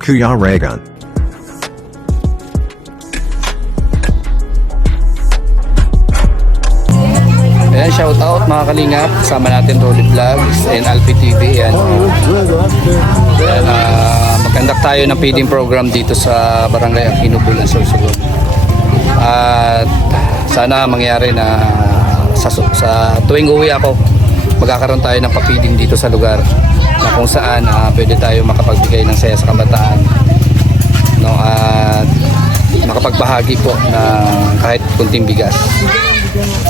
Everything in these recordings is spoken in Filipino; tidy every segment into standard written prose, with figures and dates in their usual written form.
Kuya Regan. Ayan, shout out mga kalingap. Kasama natin Rolly Vlogs and Alpi TV. Ayan. Ayan, mag-conduct tayo ng feeding program dito sa Barangay Aquino, Bulan, Sorsogon. At sana mangyari na sa tuwing uwi ako, magkakaroon tayo ng pa-feeding dito sa lugar na kung saan pwede tayo makapagbigay ng saya sa kabataan, no, at makapagbahagi po na kahit kunting bigas.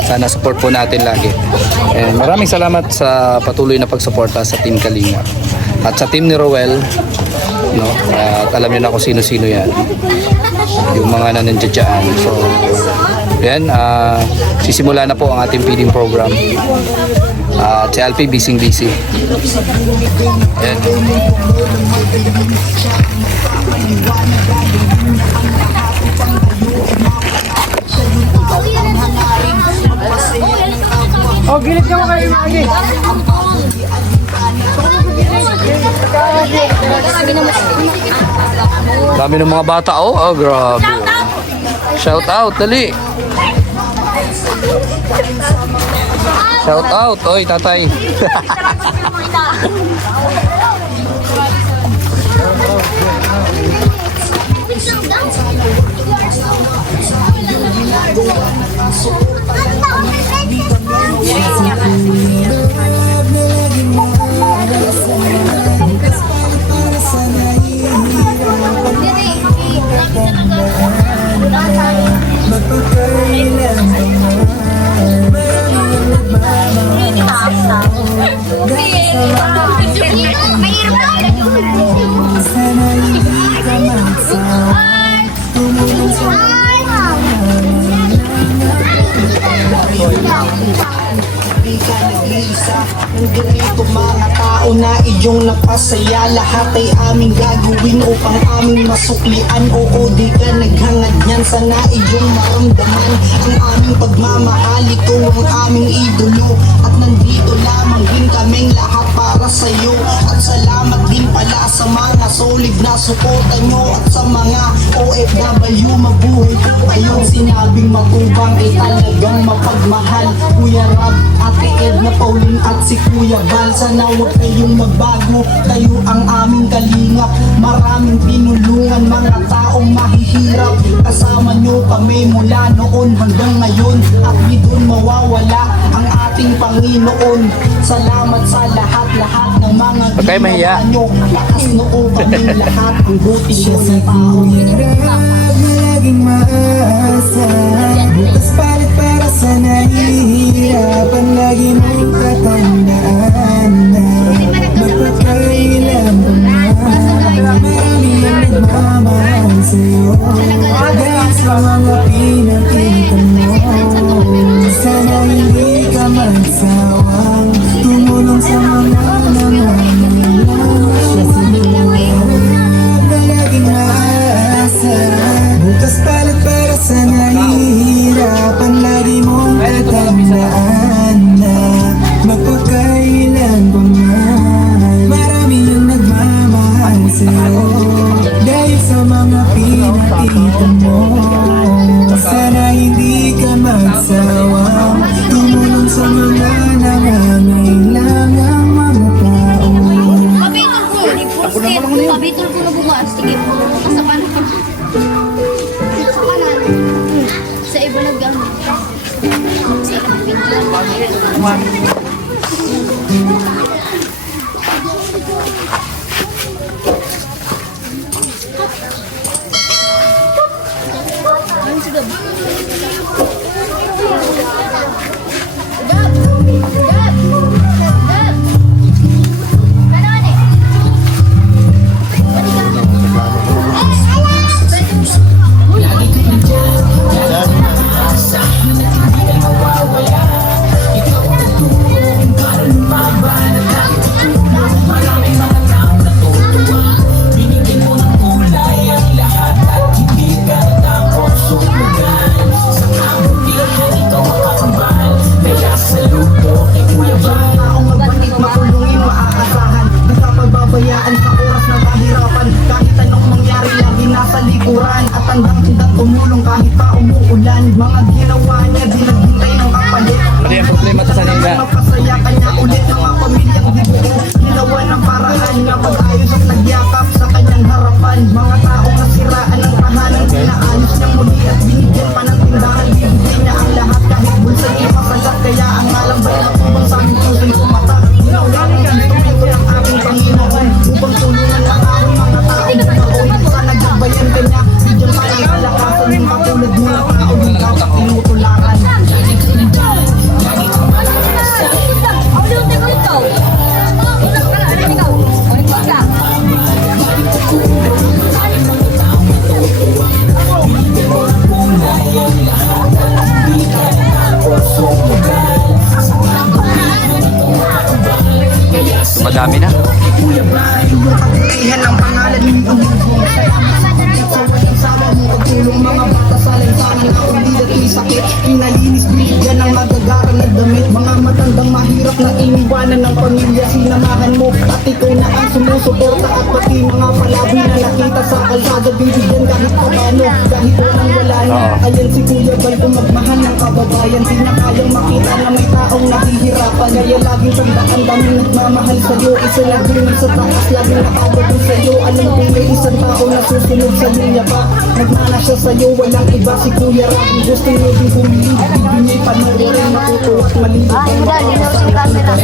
Sana support po natin lagi. And maraming salamat sa patuloy na pagsuporta sa Team Kalingap at sa team ni Roel, no, at alam niyo na kung sino-sino yan, yung mga nandiyan dyan. So yan, sisimula na po ang ating feeding program. Si Alpi busy. Yan. Oh, gilid ka mo kayo lagi. Dami ng mga bata, oh. Oh, grabe. Shout out, dali. Shout out, oy, tatay. Nandito mga tao na iyong napasaya, lahat ay aming gagawin upang aming masuklian. Oo, di ka naghangad niyan, sana iyong maramdaman ang aming pagmamahal. Ikaw ang aming idolo at nandito lamang din kaming lahat para sa'yo. At salamat din pala sa mga solid na suporta nyo at sa mga OFW, mabuhay po kayo. Sinabing matubang ay talagang mapagmahal. Kuya Rab, Ate Edna, Pauline at si Kuya Val, sana huwag kayong magbago. Kayo ang aming kalingap, maraming tinulungan mga taong mahihirap. Kasama nyo kami mula noon hanggang ngayon, at di doon mawawala ang ating Panginoon. Salamat sa lahat-lahat ng mga mahiya. ginawa nyo. Lakas noo kaming lahat, ang buti nyo sa tao. Laging maasa, bukas palit para sa nahihirapan. Lagi mong tatandaan na magpapailan pa man. Marami ang nagmamahal sa'yo dahil sa mga pinakita mo. Sana hindi ka magsawang tumulong sa mga nangangailangan. Laging maasa, bukas palit para sa nahihirapan. Lagi mong tatandaan na magpakailan pa man. Marami yung nagmamahal sa'yo dahil sa mga pinakita mo. Sana hindi ka magsawang tumulong sa mga nangangailangang mga tao. Pabitol ko na bumas. Sige po. Sa kanan. Sa kanan. Sa iba nag-gamit. Sa iba. Makulungin, maaasahan, nagpapagbabayaan sa oras ng kahirapan. Kahit anong likuran at handang-handang tumulong kahit pa umuulan. Mga ginawa niya di naghintay ng kapalit. Ano yung problema sa kanila? Mapasaya kanya ulit mga pamilyang bibuo. Ginawa ng paraan na pag-ayos at nagyakap sa kanyang harapan. Mga taong nasiraan ng tahanan, pinaayos niya muli at binigyan pa ng tindahan. Bibigay niya ang lahat kahit bulsa'y ipasagat. Kaya ang alambay na tumbang sa aming puso'y kumata. Ginawa ng instrumento ng aking Panginoon upang tulungan ang aming mga taong bumaon. Sa nagbabayan kanya, bigyan pa ng kalakasan yung katulad mo na tao yung dapat tinutularan. Madami na. Iyan ang pangalan ni Umubong. Sa walang sama mo pagtulong mga bata sa lansangan na umilad may sakit. Pinalinis binigyan ng magagarang na damit. Mga matandang mahirap na iniwanan ng pamilya. Sinamahan mo at ikaw na ang sumusuporta. At pati mga palabi na nakita sa kalsada. Bibigyan kahit paano, kahit walang wala na. Ayan si Kuya Bal, magmahal ng kababayan. Di na kayang makita na may taong nahihirapan. Kaya laging tandaan daming nagmamahal sa'yo. Isa laging sa taas, laging nakabagin sa'yo. Alam kong may isang tao na susunod sa linya pa. Nagmana siya sa'yo, walang iba si Kuya Rabi. Gusto niyo din humili, ibigay panoorin, natutuwa at malibig. Ay, dali na sa camera.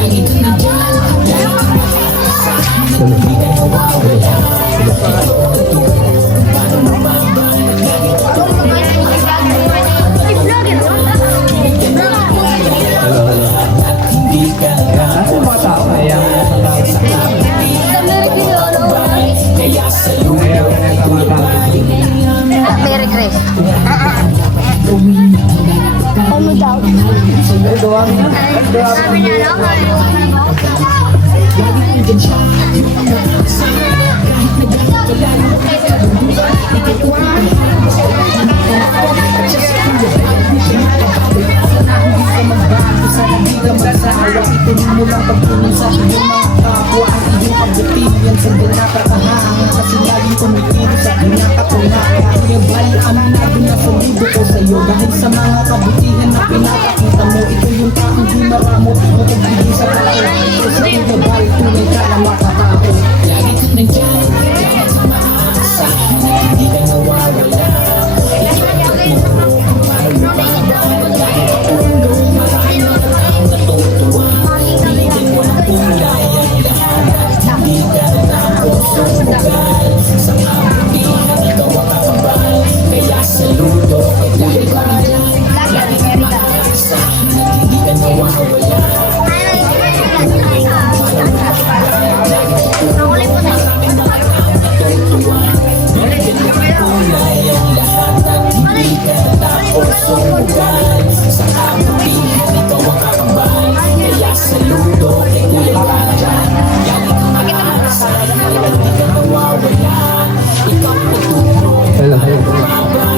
Ano mga tao? Kaya Merry Christmas. Ano daw? Sabi niya lang, Ituloy mo lang pagtuloy sa iyong mga kapwa. Ang iyong kabutihan sa nakakahanga. Kasi laging tumitiro sa pinakatunayan. Kaya bali aminado na sulido ko sa'yo. Dahil sa mga kabutihan na pinapakita mo. Ito yung taong di maramo. Matagbigay sa tao. Ito sa iyong bali tunay ka na makatao. Lagi ka nandiyan. Lagi sa mga sa hindi ka nawawala.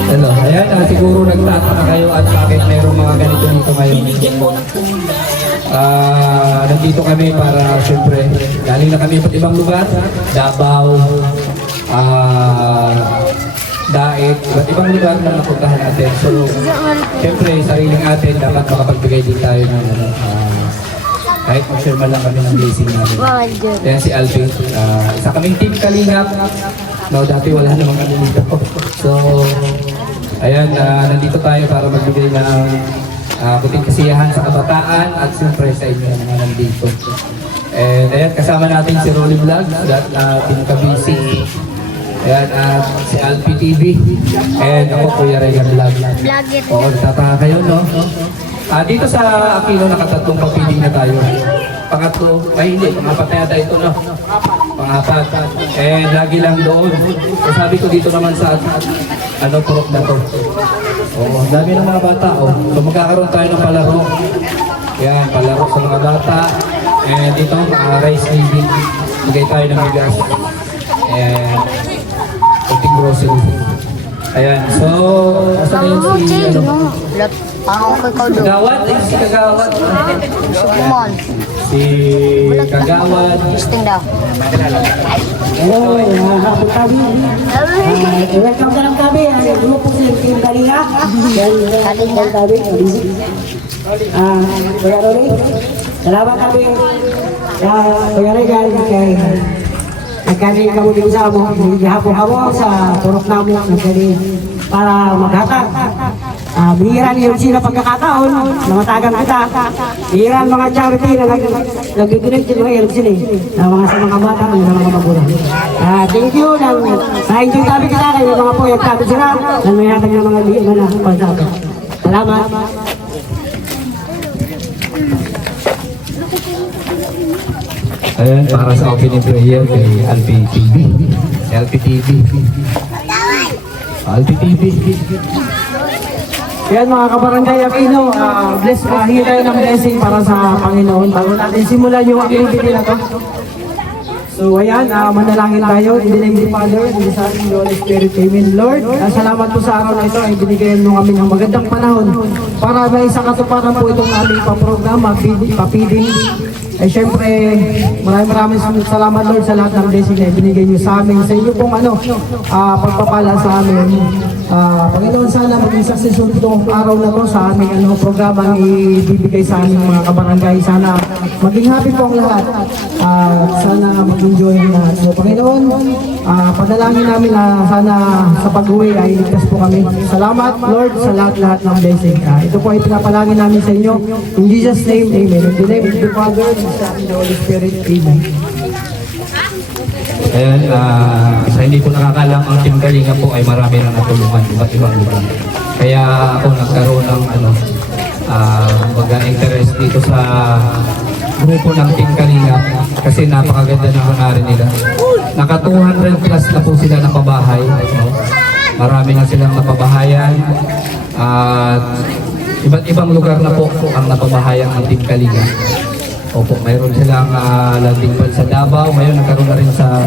Hello. Ayan, siguro nagtataka kayo at bakit mayroong mga ganito dito ngayon. Nandito kami para siyempre, galing na kami iba't ibang lugar, Davao, Daet, iba't ibang lugar na napuntahan natin. So, siyempre, sariling atin, dapat makapagbigay din tayo ng kahit mag-share man lang kami ng blessing namin. Ayan si Alvin, isa kaming team Kalingap. No, dati wala namang ano dito. So, ayan, nandito tayo para magbigay ng puting kasiyahan sa kabataan at siyempre sa inyo na nandito. And ayan, kasama natin si Rolly Vlogs, ating ka-busy. Ayan, at si Alpi TV. And ako, Kuya Regan Vlog. Oo, natataka kayo, no? Dito sa Aquino, nakatatlong papiling na tayo. Pangatlo, ay hindi, pangapat na yata ito, no? Pangapat. Eh, lagi lang doon. So, sabi ko dito naman sa, turok na to. Oo, dami ng mga bata, oh. So, magkakaroon tayo ng palaro. Yan, palaro sa mga bata. And dito, rice baby. Bigay tayo ng bigas. And, kunting grocery. Ayan, so, asa na yun si, Parang ako ikaw doon. Kagawad? Si Kagawad. Kumon. si Kagawad. Testing daw. Hello, hapon kami. Welcome ka lang kami. Ang grupo sa Team Kalinga. Welcome kami. Kuya Rory, salamat kami. Kuya Regal, kay nagkani kamo din sa amo. Gihapon kamo sa turok namo nagkani para maghatag. Bihiran yung sila pagkakataon, namatagan kita. Bihiran mga charity na nag-donate yung mga help sila na mga sa mga bata, sa mga magulang. Thank you. Na-enjoy tabi kita kayo mga po yung tabi sila na may hatag ng mga bihiran na pagsabi. Salamat. Ayan, para sa opening prayer kay LPTV. LPTV. LPTV. Yan mga kabarangay Aquino, bless, hingi tayo ng blessing para sa Panginoon bago natin simulan yung activity na to. So ayan, manalangin tayo. In the name of the Father, in the Son, and the Holy Spirit. Amen. Lord, salamat po sa araw na ito ay binigyan mo kami ng magandang panahon para may isang katuparan po itong aming paprogram, papiding. Ay syempre, maraming salamat Lord sa lahat ng blessing na ibinigay niyo sa amin. Sa inyo pong pagpapala sa amin. Panginoon, sana maging successful itong araw na to sa aming programa ibibigay sa aming mga kabarangay. Sana maging happy po ang lahat. Sana mag-enjoy lahat. So Panginoon, padalangin namin na sana sa pag-uwi ay ligtas po kami. Salamat Lord sa lahat-lahat ng blessing. Ito po ay pinapalangin namin sa inyo. In Jesus' name, amen. In the name of the Father, and the Holy Spirit, amen. Ayan, sa hindi ko nakakalam, ang Team Kalinga po ay marami na natulungan, iba't ibang lugar. Kaya ako nagkaroon ng interest dito sa grupo ng Team Kalinga kasi napakaganda ng hangarin nila. Naka 200 plus na po sila napabahay. No? Marami na silang napabahayan at iba't ibang lugar na po ang napabahayan ng Team Kalinga. Opo, mayroon silang landing pad sa Davao, ngayon nagkaroon na rin sa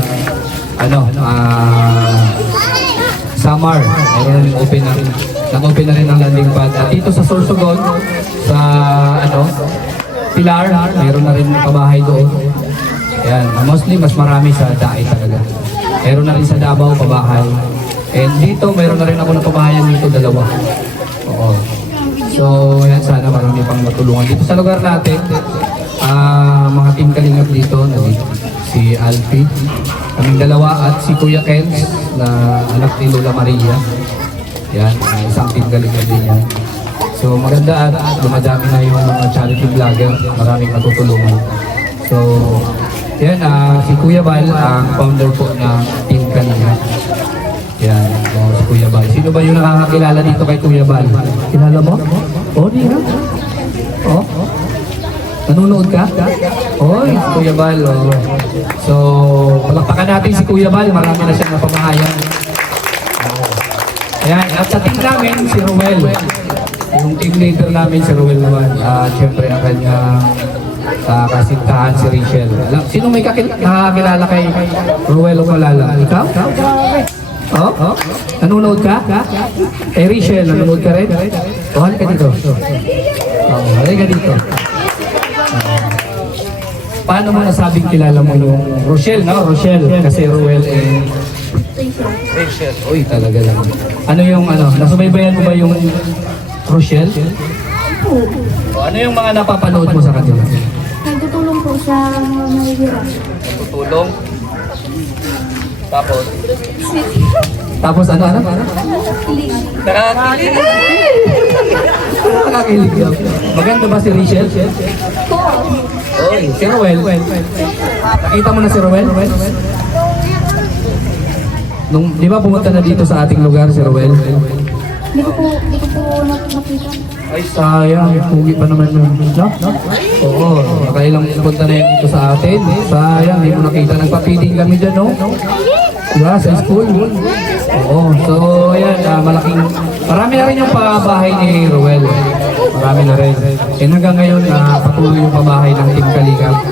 Samar, mayroon na rin nag-open na rin ang landing pad. At dito sa Sorsogon, sa Pilar, mayroon na rin pabahay doon. Ayan, mostly mas marami sa Daay talaga. Mayroon na rin sa Davao pabahay. And dito, mayroon na rin ako na pabahayan dito, 2. Oo. So, ayan, sana marami pang matulungan dito sa lugar natin. Mga Team Kalingap dito, si Alfie, kaming 2 at si Kuya Kens na anak ni Lola Maria. Yan, isang Team Kalingap din yan. So maganda at dumadami na yung mga charity vlogger, maraming matutulungan. So yan, si Kuya Bal, ang founder po ng Team Kalingap. Yan, si Kuya Bal. Sino ba yung nakakakilala dito kay Kuya Bal? Kilala mo? Di ha? Nanonood ka? Oy, Kuya Bal. So, palakpakan natin si Kuya Bal. Marami na siyang napamahayan. Ayan, at sa team namin, si Ruel. Yung team leader namin, si Ruel naman. Siyempre, ang kanyang kasintahan, si Rachel. Sino may nakakilala kay Ruel o Malala? Ikaw? Nanonood ka? Rachel, nanonood ka rin? Halika dito. Halika dito. Paano mo nasabing kilala mo yung Rochelle, no? Rochelle, kasi Ruel and Rachel. Uy, talaga lang. Ano yung nasubaybayan mo ba yung Rochelle? Ano yung mga napapanood mo sa kanila? Nagtutulong po sa mga mahihirap. Tutulong? Tapos ano? Nakakilig. Nakakilig daw. Maganda ba si Rachel? Oy, si Ruel. Nakita mo na si Ruel? Di ba pumunta na dito sa ating lugar si Ruel? Hindi ko po nakita. Ay, sayang. Pugi pa naman yun. No? Oo, nakailang punta na yun dito sa atin. Sayang, hindi mo nakita. Nagpapiting kami dyan, no? Diba, sa school. Oo, so ayan, marami na rin yung pabahay ni Ruel. Marami na rin. Hanggang ngayon, patuloy yung pabahay ng Team Kalingap.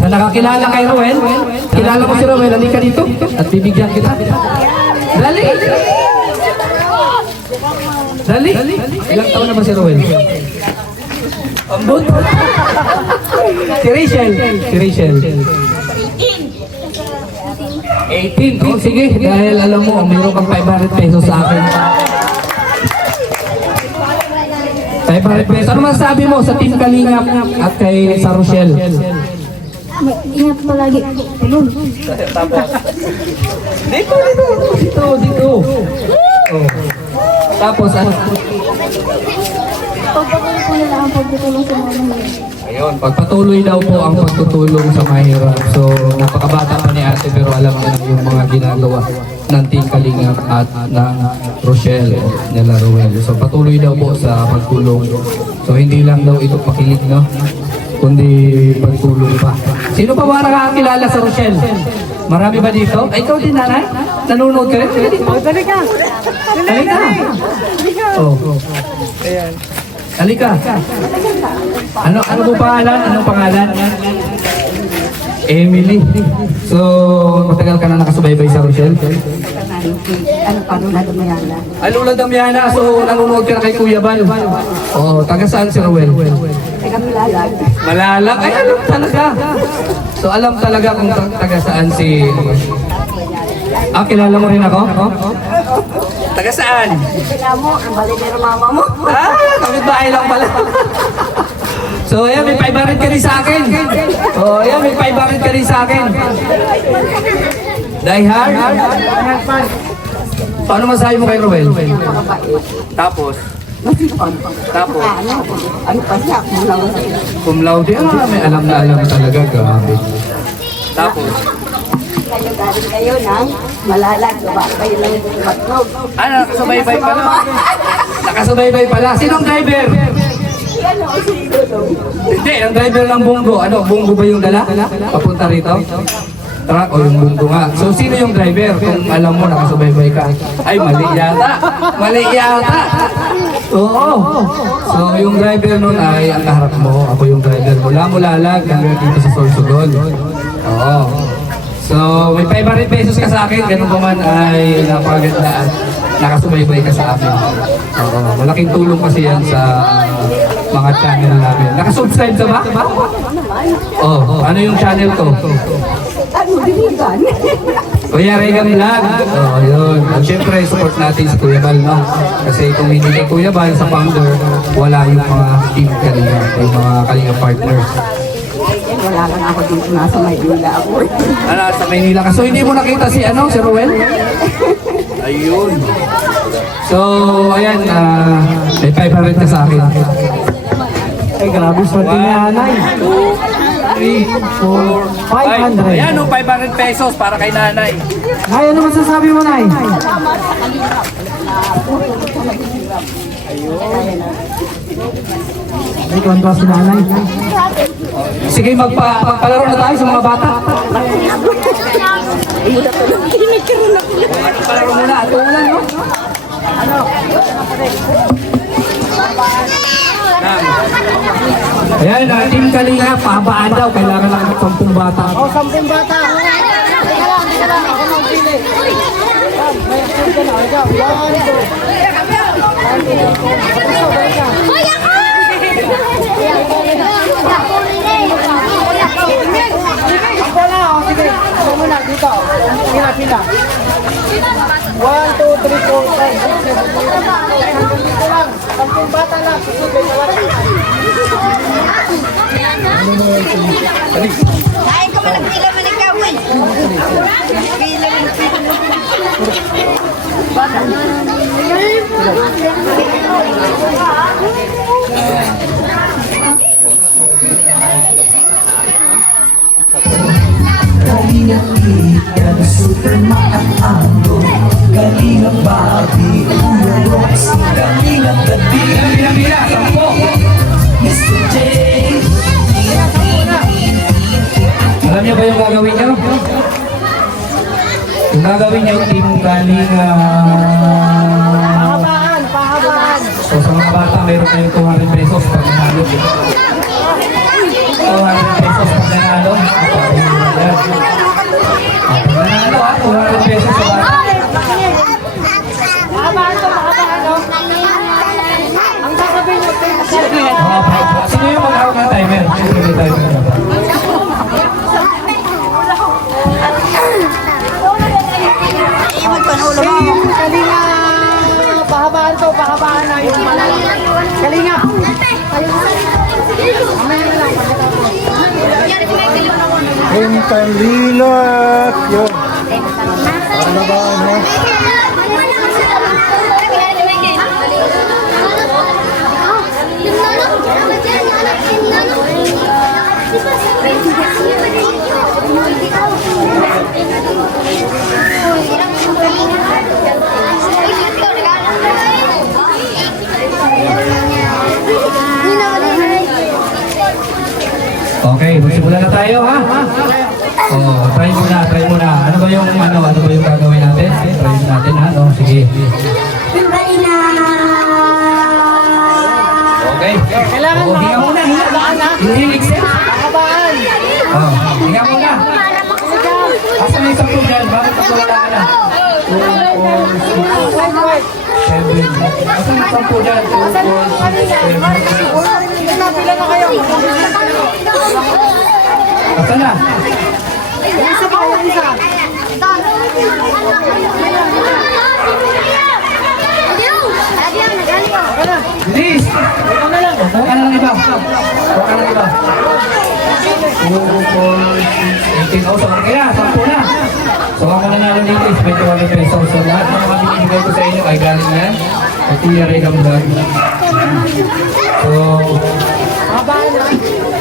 Sa nakakilala kay Ruel, kilala mo si Ruel, halika dito at bibigyan kita. Dali! Dali! Ilang taon na ba si Ruel? Pambut. Si Rachel. Si Rachel. 18. Oh, sige. Dahil alam mo, meron kang 500 pesos sa akin. 500 pesos. Ano masasabi mo sa Team Kalingap at kay sa Rochelle? Ingat palagi. Ayun. Dito. Oh. Tapos ano? Pagpatuloy po nila ang pagtutulong sa mga mahirap. Ayun, pagpatuloy daw po ang pagtutulong sa mahirap. So, napakabata pa ni ate pero alam na yung mga ginagawa ng Team Kalingap at ng Rochelle nila Ruel. So, patuloy daw po sa pagtulong. So, hindi lang daw ito pakilig, no? Kundi pagtulong pa. Sino pa ba nakakakilala sa Rochelle? Marami ba dito? Ay, ikaw din, nanay? Nanonood ka rin? Dali ka! Oh. Ayan. Halika. Ano po pangalan? Anong pangalan? Emily. So, matagal ka na nakasubaybay sa Rochelle? Lula Damiana. Ay, Lula Damiana. So, nanonood ka na kay Kuya Bal. Oo, taga saan si Ruel? Taga Malalag. Malalag? Ay, alam talaga. So, alam talaga kung taga saan si... Ah, kilala mo rin ako? Taga saan? Kaya mo, ang baligero mama mo. Ah, kapitbahay lang pala. So, ayan, may 500 ka rin sa akin. Oh, ayan, may 500 ka rin sa akin. Die hard? Paano masahe mo kay Ruel? Tapos? Masipag. Tapos? Ano pa siya? Mulaw na. Cum laude? Ah, may alam na alam talaga. Grabe. Tapos? Kayo galing kayo ng Malalag. Gaba kayo ng Batlog. Ah, nakasubaybay pala. Nakasubaybay pala. Sinong driver? Ano, si Dudong. Hindi, ang driver ng Bungo. Ano, Bungo ba yung dala? Papunta rito? Truck o yung Bungo nga. So, sino yung driver? Kung alam mo, nakasubaybay ka. Ay, mali yata. Mali yata. Oo. So, yung driver nun ay ang kaharap mo. Ako yung driver mula Mulalag hanggang dito sa Sorsogon. Oo. So, may 500 pesos ka sa akin. Ganun pa man ay napakaganda at nakasubaybay ka sa amin. Oo. Malaking tulong kasi yan sa mga channel namin. Nakasubscribe ka ba? Oh, ano yung channel ko? Ano, dinigan? Kuya Regan Vlog. Oh, yun. At syempre, support natin si Kuya Bal, no? Kasi kung hindi kay Kuya Bal sa founder, wala yung mga team Kalinga, yung mga Kalinga partners. Wala lang ako dito. Nasa Maynila ako. Ano, sa Maynila ka. So, hindi mo nakita si, si Ruel? Ayun. So, ayan, may 500 ka sa akin. Ay, grabe swerte ni nanay. 3, 4, 500. Ayan, 500 pesos para kay nanay. Nay, ano masasabi mo, Nay? Ay, kontra si nanay. Sige, magpalaro na tayo sa mga bata. Palaro muna, at ulan, no? Ayan, Team Kalinga, pahabaan daw. Kailangan lang ng 10 bata. O, 10 bata. Hoy, ako! Ako na, o, sige. Ako muna, dito. Pila. 1, 2, 3, 4, 5, 6, 7, 8, 9, 10. Hanggang dito lang. 10 bata lang. Susubay na lang. Kain ka man, nagpila man ikaw eh. Nagpila man. Kalingap Ikan, Superman at Ando, Kalingap Bobby, Kuya Rox, Kalingap Gabi, Mr. J. Alam niyo ba yung gagawin niyo? Yung gagawin niyo, Team Kalinga. Pahabaan. So sa mga bata, meron tayong 200 pesos pag nanalo. 200 pesos pag nanalo. Ayan. Pag nanalo, 200 pesos sa bata. Pahabaan. Ang sasabihin mo, Sino yung pahabaan na yung Kalinga. Yung kalilap yun. Ano ba, ano? Okay, magsimula na tayo ha. Oh, try muna. Ano ba yung gagawin natin? Try natin ha. No, sige. Okay. Kailangan Hinga muna, Hindi except. pahabaan. Oh, hinga muna. Asan yung sampu dyan? Bakit ako wala ka na? 7. Asan yung sampu dyan? 2, 4, 6, 7. Pila na kayo. Asan na? Isa pa, isa. Bilis! Huwag ka na lang iba. 2, 4, 6, 18. Oh, so okay na. 10 na. So ang mananalo dito is 21 pesos. So lahat ng mga binibigay ko sa inyo ay galing yan. Kay Kuya Ray Gamdag. So,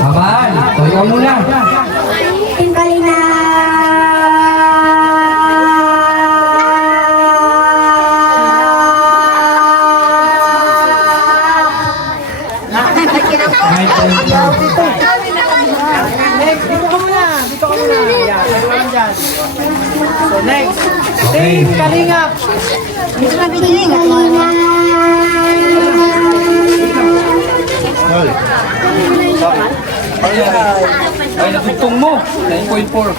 habaan. So ikaw muna. Next, dito ka muna. Yan, dalawa dyan. So next, Okay. Team Kalingap. Ay, natugtong mo. 9.4.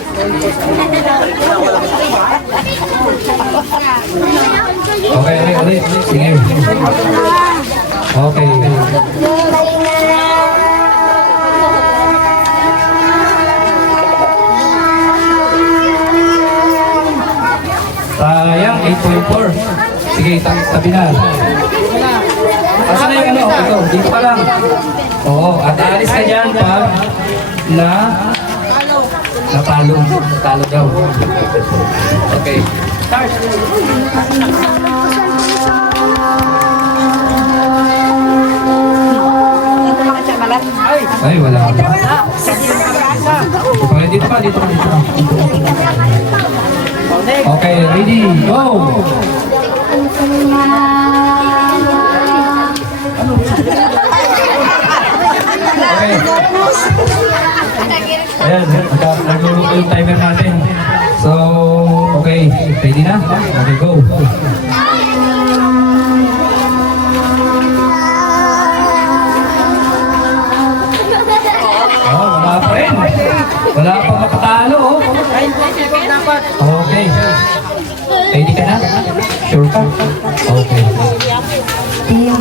Okay, ulit. Sige. Okay. Sayang, 8.4. Sige, tabi na. Asan na yung ano? Ito, dito ka lang. Oo, at aalis ka dyan pag natalo. Natalo daw. Okay. Start. Ay, wala. Dito ka. Okay, ready, go! Okay. Ayan, naglulo ko yung timer natin. So, okay, ready na? Okay, go! Oh, wala pa rin. Wala pa makatalo, oh. Okay. Ready ka na? Sure ka? Okay. Team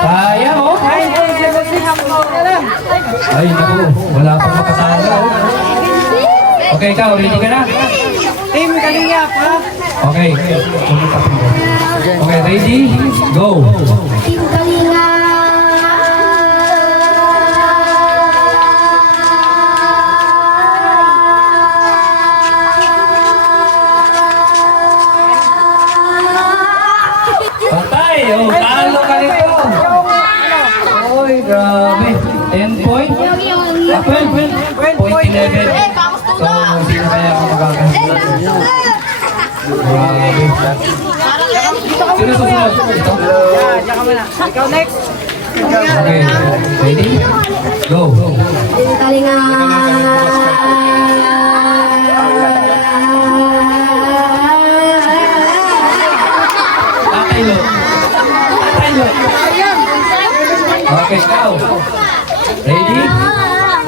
Kaya, oh. Ay, naku. Wala pa makatalo, oh. Okay, ikaw. Ready ka na? Team Kalingap, ha? Okay. Okay, ready? Go! Patay! Oh, talo ka nito! Oy, grabe. 10 point? Ah, 12. Point 11. So, sino kaya ang magkakasin? Grabe. Sino susunod? Ito? Yan, diyan ka muna. Ikaw next. Okay. Ready? Go. Tataylo. Okay, go. Ready?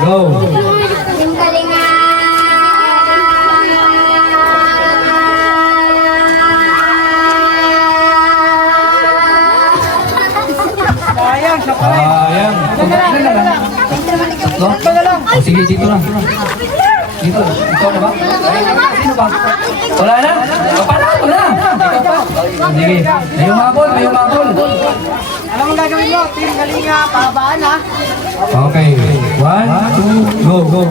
Go. Sayang. Ayan. Ilan na lang? Tatlo? O, sige, dito na. Dito. Ikaw na ba? Sino ba? Wala na? Wala na. Ikaw pa. Sige. May umabol. Alam mo gagawin mo? Team Kalinga, pahabaan ha. Okay. 1, 2, go.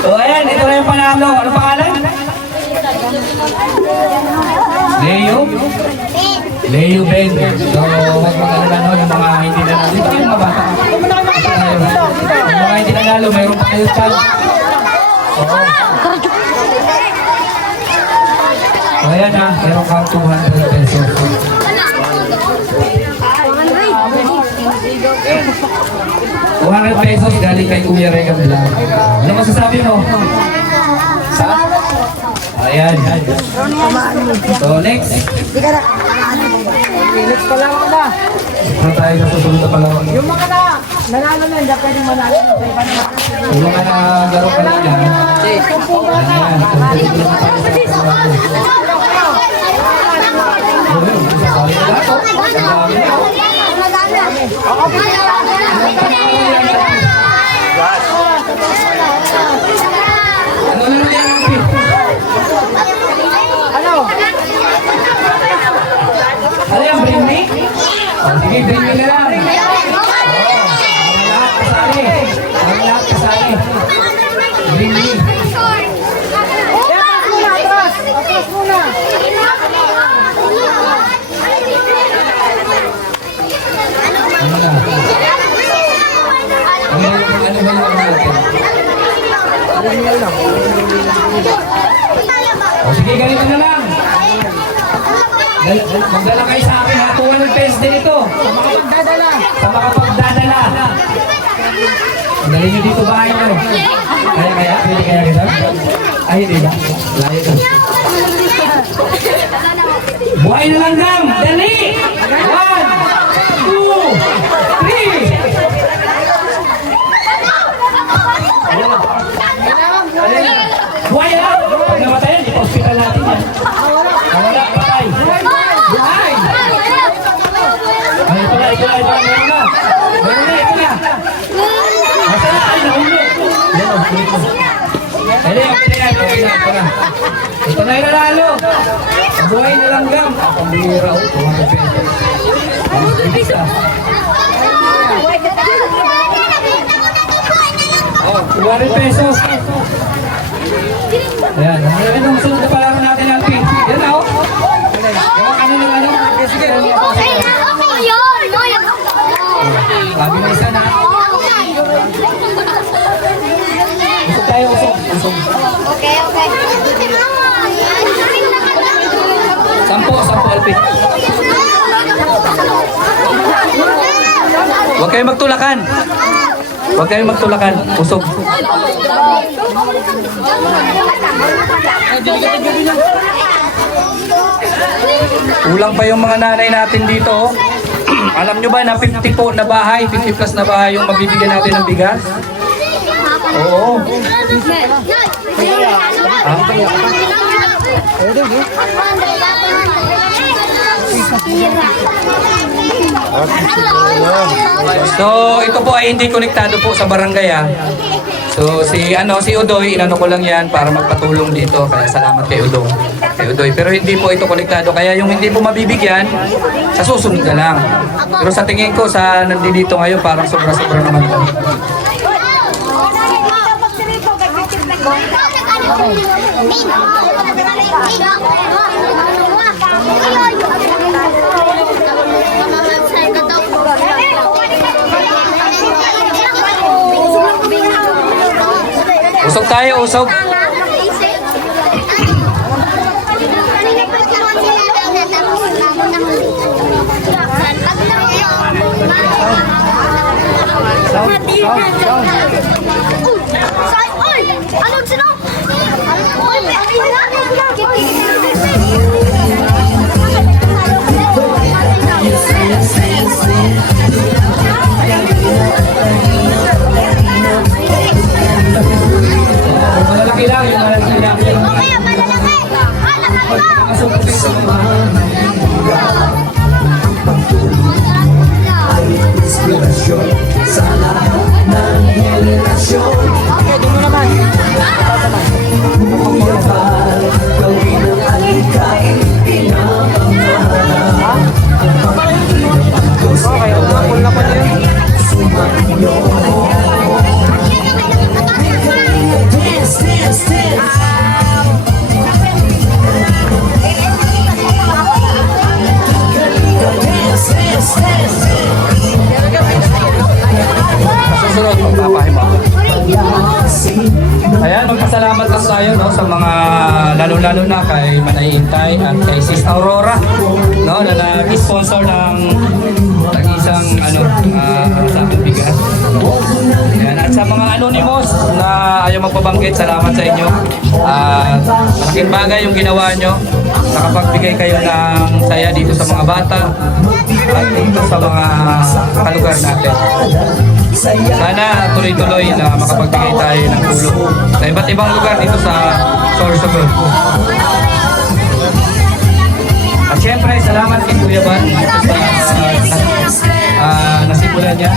So ayan, ito na yung panalo. Ano pangalan? Leo Ben. So huwag mag-alala no, yung mga hindi nanalo. Dito kayo mga bata. Yung mga hindi nanalo, mayroon pa kayo chance. So ayan ha, meron kang 200 pesos. 200 pesos galing kay Kuya Regan Blanc. Ano masasabi mo? Sa? Ayan. So next. Next pa lang na. Ano tayo sa susunod na palawan? Yung mga nanalo na, hindi pwedeng manalo. Yung mga nagaro pa lang yan. Ayan. Ano na yan? Ano? Ano yan? Bring me? Sige, bring me na lang. Ang lahat kasali. Bring me. Atras muna. Ano na? Ano ba yung natin? O sige, ganito na lang. Magdala kayo sa akin ha. 200 pesos din ito. Sa makapagdadala. Dali nyo dito bahay nyo. Kaya? Pwede kaya kita? Ay, hindi ba? Layo ito. Buhay na lang dam! Dali! 1, 2, 3! Buhay na! Pag namatayan, ito hospital natin yan. Nawala, patay. Buhay! Ay, ito na. Meron na. Basta na, ay, nahulog. Yan o, dito. Ay, ito na. Ito na yung nanalo. Buhay na lang gam. Pambira o, 200 pesos. Oh, 200 pesos. Ayan, ang sunod na palaro natin, Alpin. Yan na o. Yung kanina ano. Sige. Okay yun! Sabi na isa na. Usog tayo, usog. Okay. 10, Alpin. Huwag kayong magtulakan. Usog. Kulang pa yung mga nanay natin dito. Alam nyo ba na 50 po na bahay, 50 plus na bahay yung mabibigyan natin ng bigas? Oo. So, ito po ay hindi konektado po sa barangay ah. So, si Udoy, inano ko lang yan para magpatulong dito. Kaya salamat kay Udoy. Pero hindi po ito konektado. Kaya yung hindi po mabibigyan, sa susunod na lang. Pero sa tingin ko, sa nandito ngayon, parang sobra-sobra naman po. Usog tayo, usog. Malalaki lang yung inspirasyon. Pagmamahal, gawin ang alikain, pinapangarap. Ang pag-ibig ko sa'yo ay sumayo. Dance, dance, dance. Dance, dance, dance. Susunod, magpapahimo. Ayan, magpasalamat lang tayo no, sa mga lalo-lalo na kay Manay Intay at kay Sis Aurora no, na nag-sponsor ng isang sa bigas. Ayan, at sa mga anonymous na ayaw magpabanggit, salamat sa inyo. Malaking bagay yung ginawa nyo. Nakapagbigay kayo ng saya dito sa mga bata at dito sa mga kalugar natin. Sana tuloy-tuloy na makapagbigay tayo ng tulong sa iba't ibang lugar dito sa Sorsogon. At syempre, salamat kay Kuya Van sa nasimulan niya.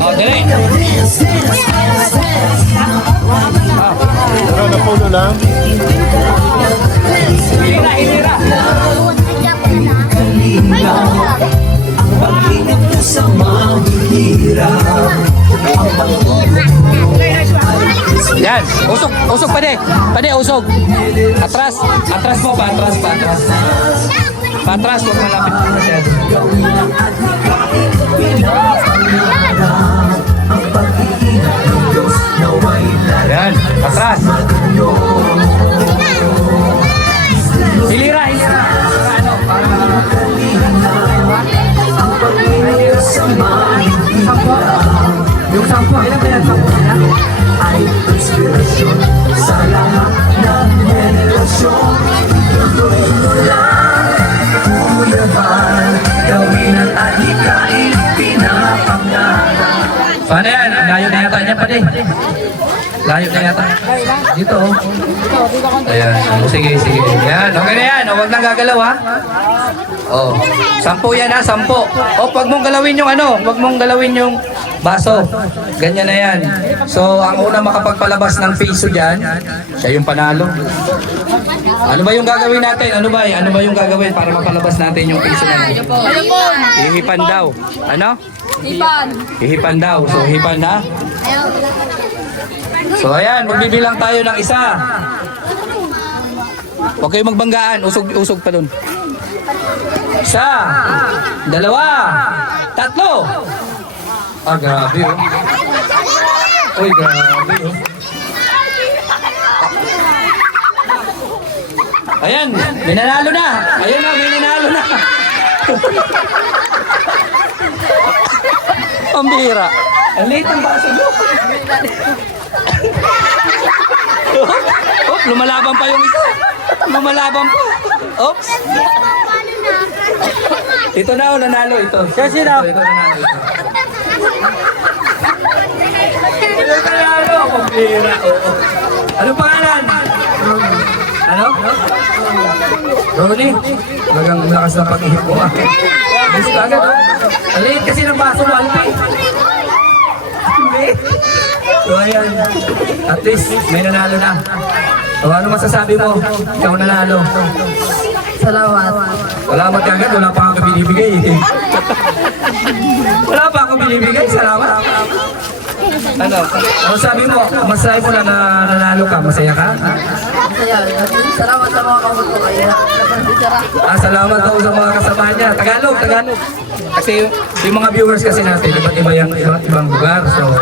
Oh, dali! Ano, napuno lang? Hilira, hilira! Pag-ingat ko sa mahihirap. Ang pag-ibig Yan, usog, usog pade. Pade, usog. Atras, atras mo pa, atras pa, atras. Patras, huwag malapit mo masyado. ang pag-ibig ng Diyos nawa'y Yan, atras. Hilira, hilira. Ano, ang pag-ibig sa mahihirap. Yung 10, ilan ba yan? 10 na? Ay inspirasyon sa lahat ng henerasyon. Tuloy mo lang, Kuya Van, gawin at alikain, pinapangarap. paano yan? Layo na yata niya, pade. Layo na yata. Dito, oh. Ayan, oh, sige, sige. Yan, okay na yan. Oh, huwag nang gagalaw, ha? Oh, 10 yan, ha? 10. Oh, wag mong galawin yung ano, wag mong galawin yung baso. Ganyan na yan. So, ang una makapagpalabas ng piso dyan, siya yung panalo. Ano ba yung gagawin natin? Ano ba yung gagawin para mapalabas natin yung piso na yan? Hihipan daw. Ano? Hihipan daw. So, hipan na. So, ayan. Magbibilang tayo ng isa. Huwag kayong magbanggaan. Usog pa dun. 1, 2, 3. Ah, grabe, oh. Uy, grabe, oh. Ayan, may nanalo na. Ayan na, may nanalo na. Ang bihira. Ang late ang baso mo. Oh, lumalaban pa yung isa. Lumalaban pa. Oops. Ito na, nanalo ito. Sino? Ito nanalo ito. Ito nanalo. Ang bihira. Oo. Ano pangalan? Ano? Ronnie? Magang lakas na pag-ihip mo, ah. Gusto agad, oh. Alin kasi ng baso mo, Alpi. Hindi. So, ayan. At least, may nanalo na. So, ano masasabi mo? Ikaw nanalo. Salamat. Salamat agad. Wala pa ako binibigay, eh. Wala pa ako binibigay. Salamat. Ano? Ano sabi mo? Masaya mo na nanalo ka? Masaya ka? Salamat sa mga kamot ko kayo. Salamat daw sa mga kasama niya. Tagalog. Kasi yung mga viewers kasi natin, iba't ibang lugar. So,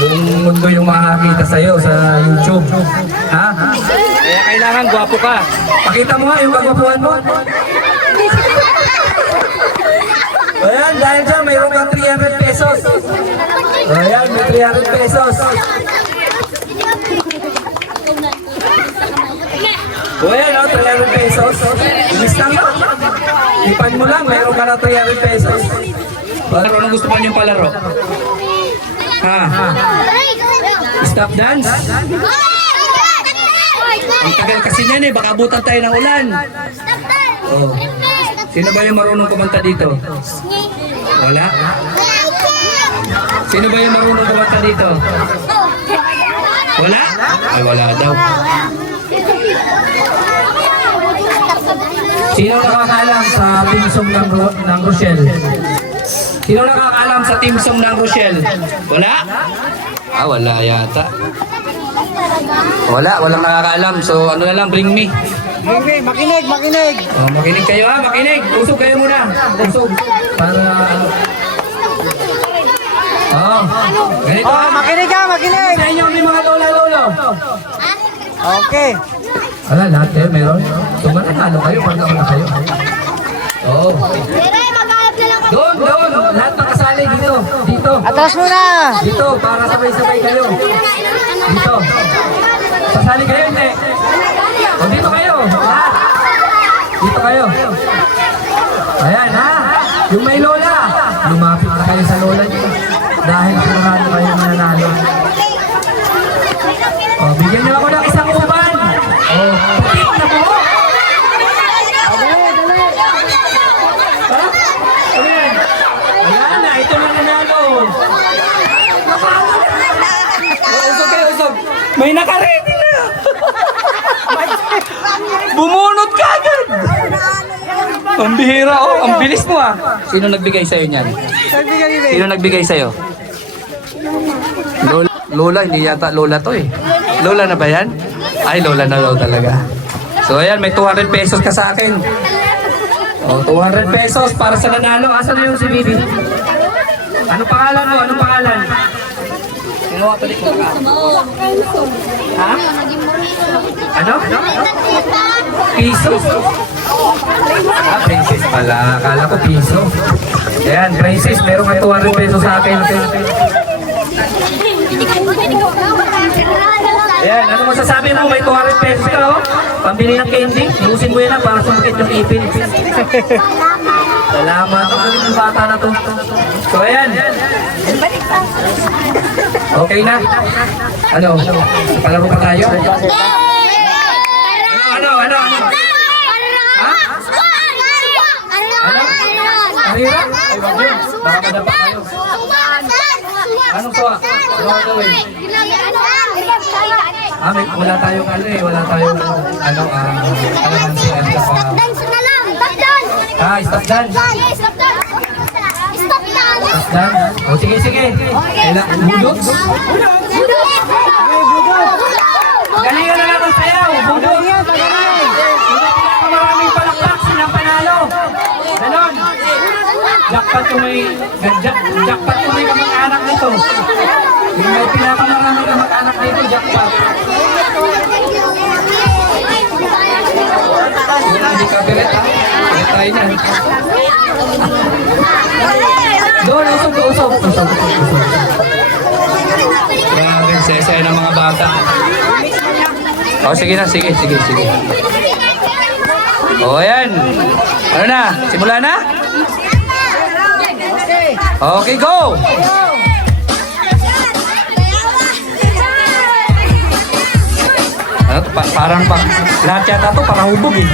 buong mundo yung makakita sa'yo sa YouTube. Ha? Kaya kailangan gwapo ka. Pakita mo nga yung kagwapuhan mo. Ayan, dahil dyan, mayroon kang 300 pesos. Ayan, may 300 pesos. O ayan, 300 pesos. Ilis lang yun. Ipan mo lang, mayroon ka na 300 pesos. Palaro, anong gusto pa niyong palaro? Ha? Stop dance? Ang tagal kasi niyan eh, baka abutan tayo ng ulan. Oh. Sino ba yung marunong kumanta dito? Wala? Sino ba yung marunong kumanta dito? Wala? Ay, wala daw. Sino nakakaalam sa team song ng Rochelle? Sino nakakaalam sa team song ng Rochelle? Wala? Ah, wala yata. Walang nakakaalam. So, ano na lang, bring me. Makinig, makinig. Oh, makinig kayo ha, makinig. Usog kayo muna. Usog. Para, ganito ha. Makinig ka, makinig. Sa inyo may mga lola-lolo. Okay. Wala, lahat kayo meron. So, mananalo kayo pag nauna kayo. Oo. Doon. Lahat nakasali dito. Dito. Atras muna. Dito, para sabay-sabay kayo. Dito. Sasali kayo, hindi. O, dito kayo. Ha? Dito kayo. Ayan, ha? Yung may lola. Lumapit na kayo sa lola niyo. Dahil sigurado kayo mananalo. O, bigyan niyo ako ng isang uban. O, putik na po. Ha? Ano yan? Ayan na, ito na nanalo. Usog kayo, usog. May nakaredy na. Bumunot ka agad. Ang bihira, oh. Ang bilis mo, ah. Sino nagbigay sa'yo niyan? Sino nagbigay sa'yo? Lola, hindi yata Lola to eh. Lola na ba yan? Ay, Lola na daw talaga. So, ayan, may 200 pesos ka sa akin. Oh, 200 pesos para sa nanalo. Asan na yung si Bibi? Ano pangalan mo? Ano pangalan? Ginawa pa rin ko ka. Ha? Ano? Piso? Ah, princess pala. Akala ko piso. Ayan, princess. Meron ka 200 pesos sa akin. Ayan, ano masasabi mo? May 200 pesos ka, oh. Pambili ng candy. Iusin mo yan lang para sumakit yung ipin. Salamat. Ang galing ng bata na to. So, ayan. Okay na. Ano? Palaro pa tayo? Ano? Ha? Ano? Marira? Ay, wag yun. Baka madapa kayo. Anong suwa? Ano ang gawin? Wala tayong ano eh. Wala tayong kalamansihan ka pa. Stop dance na lang. Stop dance. Stop dance. Stop dance. Stop dance. Stop dance. O, sige. Budots? Galingan na lang ang sayaw. Budots. Maraming palakpak. Sinang panalo. Ganon. Jackpot kung may kamag-anak nito. Yung may pinakamarami kamag-anak nito, jackpot. Hindi ka piret ha? Piret tayo na. Doon, usog. Grabe, sesaya ng mga bata. O, sige na, sige. O, ayan. Ano na? Simula na? Okay, go! Ano, parang lahat yata to parang hubog eh.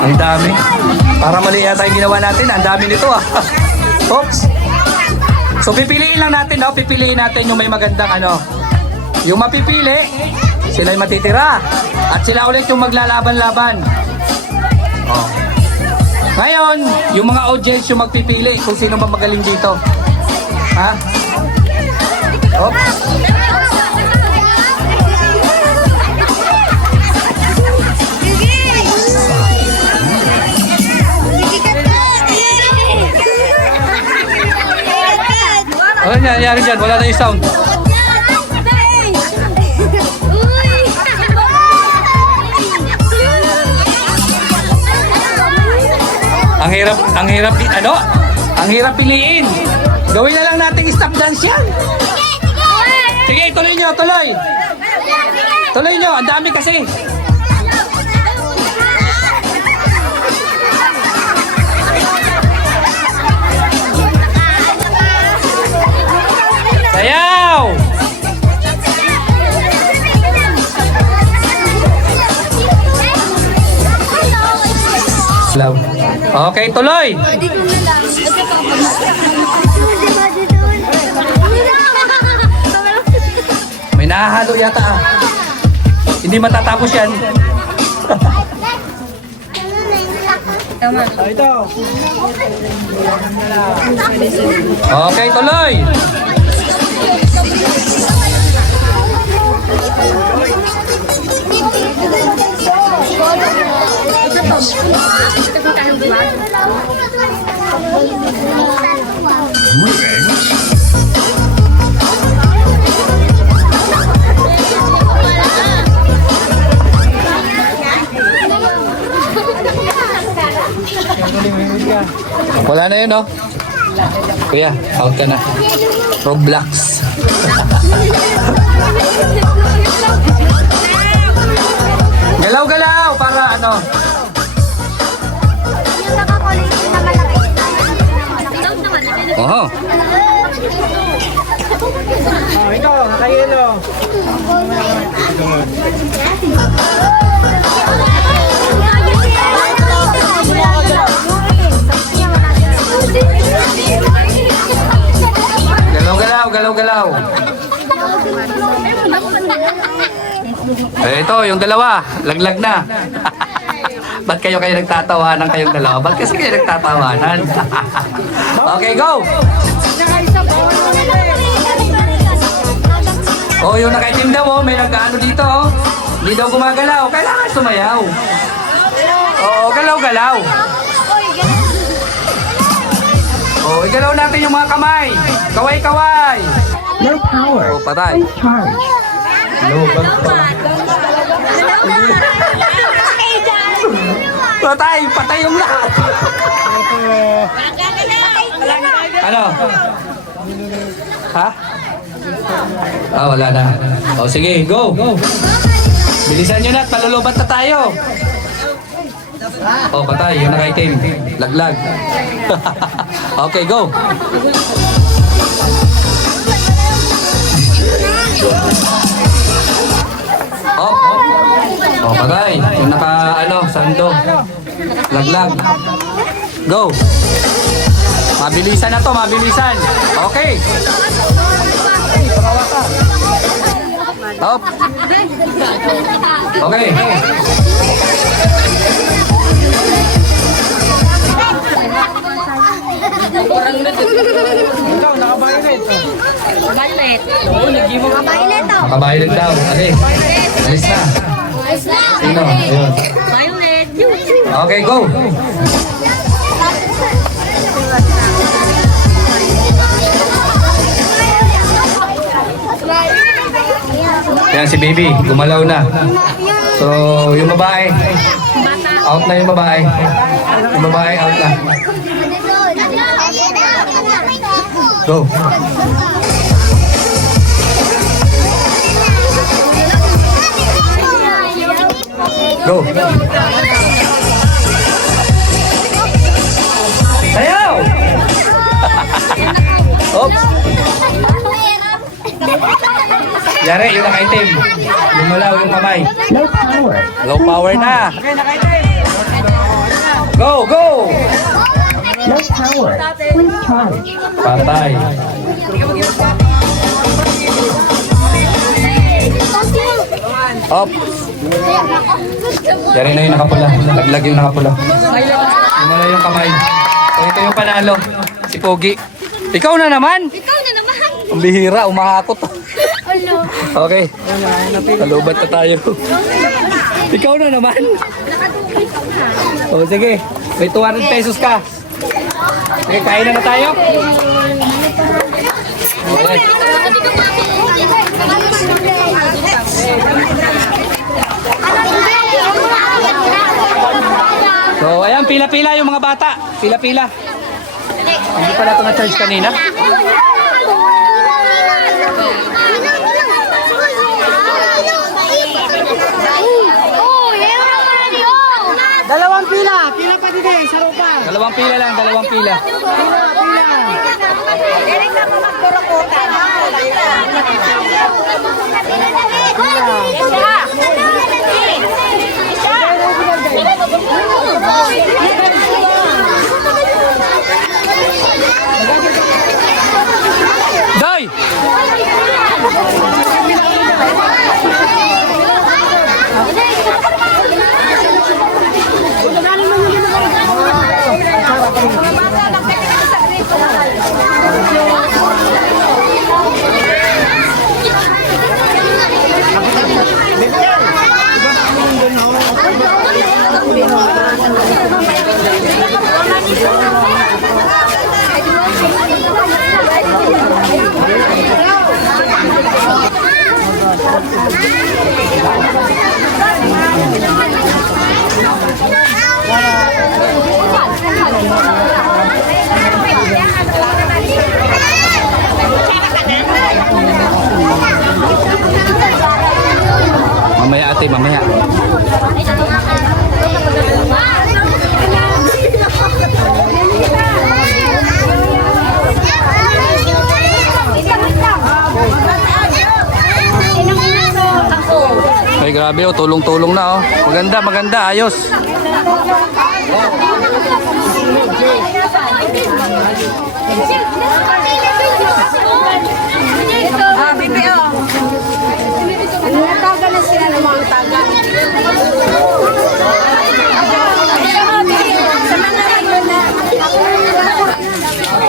Ang dami. Para mali yata yung ginawa natin. Ang dami nito ah. Oops. So pipiliin lang natin, no? Pipiliin natin yung may magandang ano. Yung mapipili, sila yung matitira. At sila ulit yung maglalaban-laban. Oh. Ngayon, yung mga audience yung magpipili kung sino ba magaling dito. Ha? Oops. Ano nangyari dyan? Wala na yung sound. Ang hirap piliin. Gawin na lang natin stop dance yan. Sige, tuloy nyo. Tuloy nyo, ang dami kasi. Okay, tuloy. Dito na lang. May nahahalo yata ah. Hindi matatapos yan. Okay, tuloy. Wala na yun, oh. Kuya, out ka na. Roblox. Galaw-galaw para ano. Yung nakakulit na malaki. Oo. Ito, nakayelo. Galaw-galaw, galaw-galaw. Eh, ito, yung dalawa. Laglag na. Ba't kayo nagtatawanan kayong dalawa? Ba't kasi kayo nagtatawanan? Okay, go! Oh, yung nakaitim daw, oh, may nag-ano dito, oh. Hindi daw gumagalaw. Kailangan sumayaw. Oo, galaw-galaw. Oh, igalaw natin yung mga kamay. Kaway-kaway. No power. Oh, patay. Charge. Patay, patay yung lahat. Ano? Ha? Ah, wala na. O, sige, go. Bilisan nyo na at malulubat na tayo. Oh, patay. Yung nakaitim. Laglag. Okay, go. Oh, oh, patay. Yung naka, sando. Laglag. Go. Mabilisan na to, mabilisan. Okay. Up. Okay. Ikaw, nakabayonet. Nakabayad daw. Okay. Alis na. Sino? Ayun. Okay, go. Yan si baby, gumalaw na. So, yung babae, out na yung babae. Yung babae, out na. Go. Go. Sayaw! Oops. Yari, yung nakaitim. Lumalaw yung kamay. No power. Low power na. Go, go! No power. Please charge. Patay. Up. Yari na yung nakapula. Laglag yung nakapula. Lumalaw yung kamay. So, ito yung panalo. Si Pogi. Ikaw na naman! Ikaw na naman. Ang bihira, umahakot. Ano? Okay. Kalubat na tayo. Ikaw na naman. O sige, may 200 pesos ka. Sige, kain na tayo. Okay. So, ayan, pila-pila yung mga bata. Pila-pila. Hindi pala ito na-charge kanina. Dalawang pila. Pila pa dito eh. Saro pa. Dalawang pila lang, dalawang pila. Mamaya ate, mamaya. Ay grabe oh, tulong-tulong na oh. Maganda, maganda, ayos. Bibi, oh. Nataga na sila ng mga taga. Sa mga rayon na.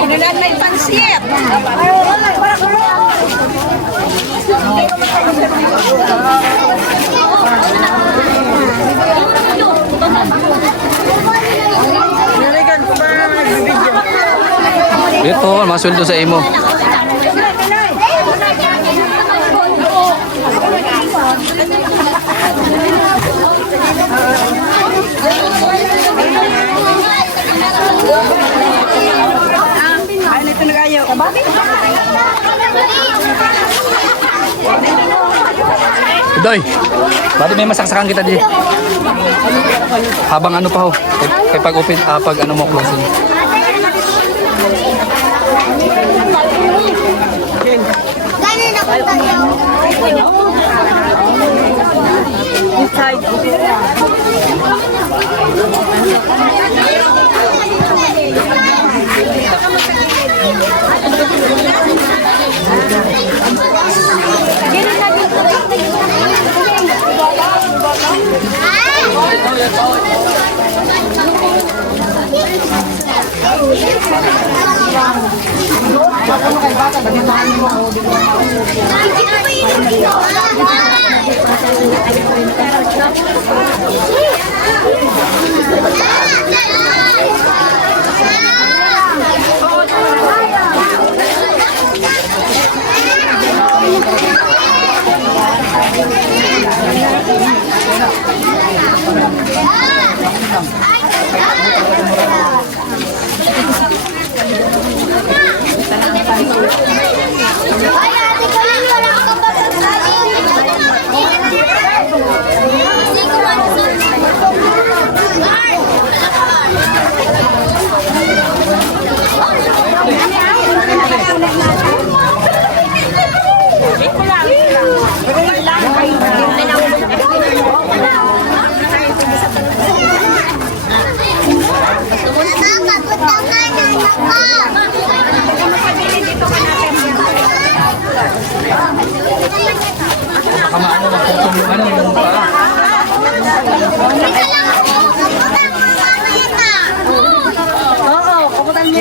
Inulan may pansit. Ito, masweldo sa imo. Ay, ito na kayo. Doy, bakit may masaksakan kita di? Habang ano pa ho? Kay pag open, pag ano mo closing.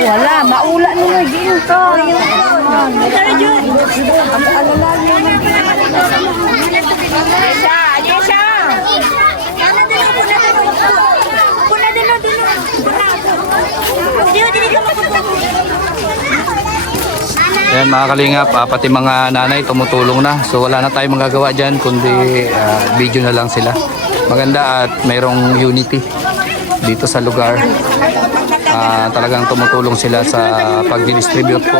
Wala, maula nila dito. Tara dyan. Ang alala nila. Yesha! Puna din o, Ayan mga kalingap, pati mga nanay tumutulong na. So wala na tayong magagawa dyan, kundi video na lang sila. Maganda at mayroong unity dito sa lugar. Talagang tumutulong sila sa pag-distribute po.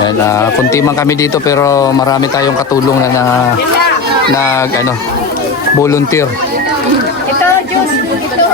Yan, kunti man kami dito pero marami tayong katulong na volunteer. Ito, juice. Ito,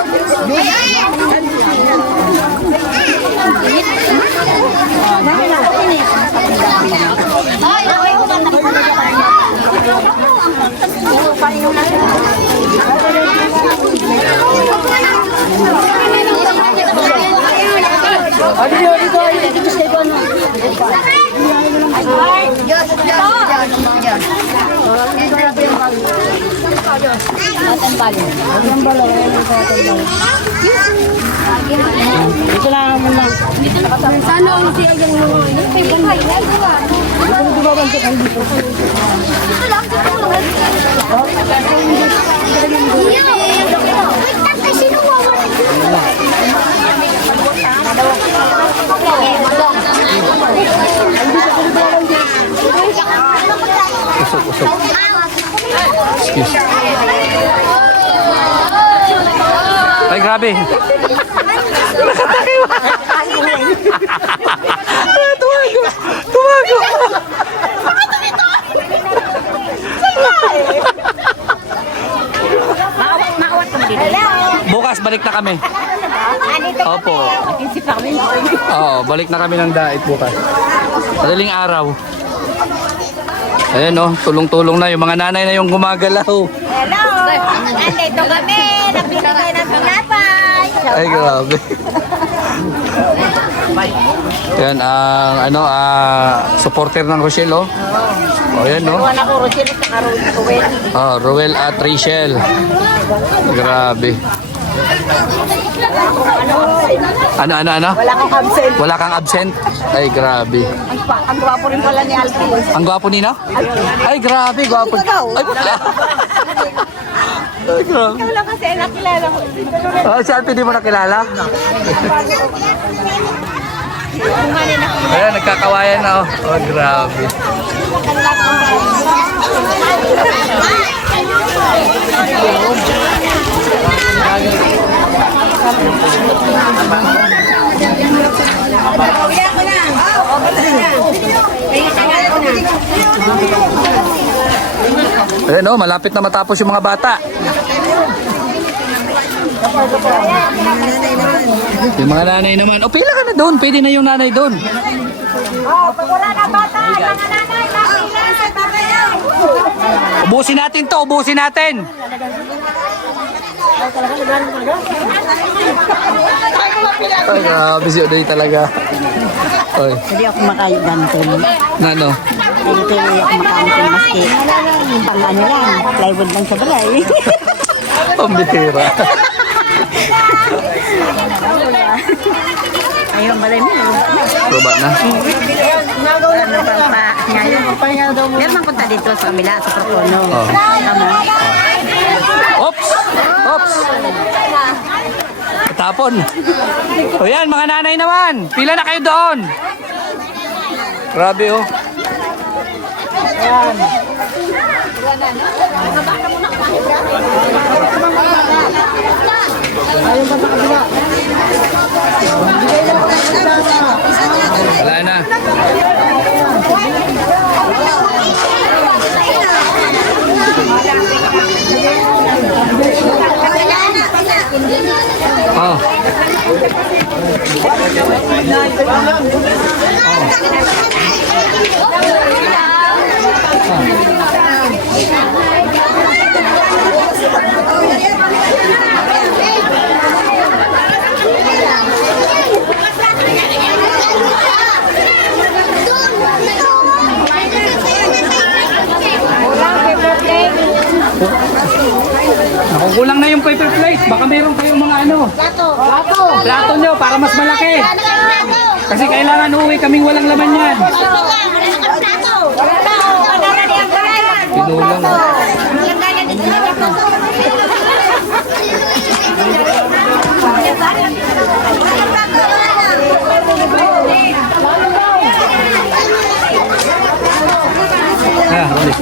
tambal. Ito lang muna. Sana ang siya yung kay Ganda. Ito ba bang dito? Ito lang Usok. Excuse. Ay, grabe. Tumago. Bukas, balik na kami. Opo. Oo, balik na kami ng dait bukas. Madaling araw. Ayan o, tulong-tulong na. Yung mga nanay na yung gumagalaw. Hello! Nandito kami! Nagbibigay ng tinapay! Ay, grabe. Yan, supporter ng Rochelle, oh. O, yan, no? Wala ko, Rochelle, sa Ruel. Oh, Roel at Rachel. Grabe. Ano? Wala kong absent. Wala kang absent? Ay, grabe. Ang gwapo rin pala ni Alfie. Ang gwapo nino? Ay, grabe, gwapo. Ay, ay, grabe. Ikaw lang kasi nakilala ko. Oh, si Alfie, di mo nakilala? Ayan, nagkakawayan na, oh. Oh, grabe. Ayan, oh, malapit na matapos yung mga bata. Yung mga nanay naman. O, pila ka na doon. Pwede na yung nanay doon. Pag wala na bata, mga nanay, nakila sa babayaw. Ubusin natin to. Ubusin natin. Ay, grabe si Odoy talaga. Oy. Hindi ako makagantin. Na ano? Hindi ako makagantin maski. Pang ano lang, plywood lang sa balay. Pambihira. Ayun, balay mo. Proba na. Meron mang punta dito sa kabila, sa Procono. Oh. Tama. Oops! Oops! Tapon. O yan, mga nanay naman. Pila na kayo doon. Grabe, oh. Wala na. Oh. Nakukulang na yung paper plate. Baka meron kayong mga ano. Plato nyo para mas malaki. Kasi kailangan uuwi kaming walang laman yan. Pinulang. Ulit.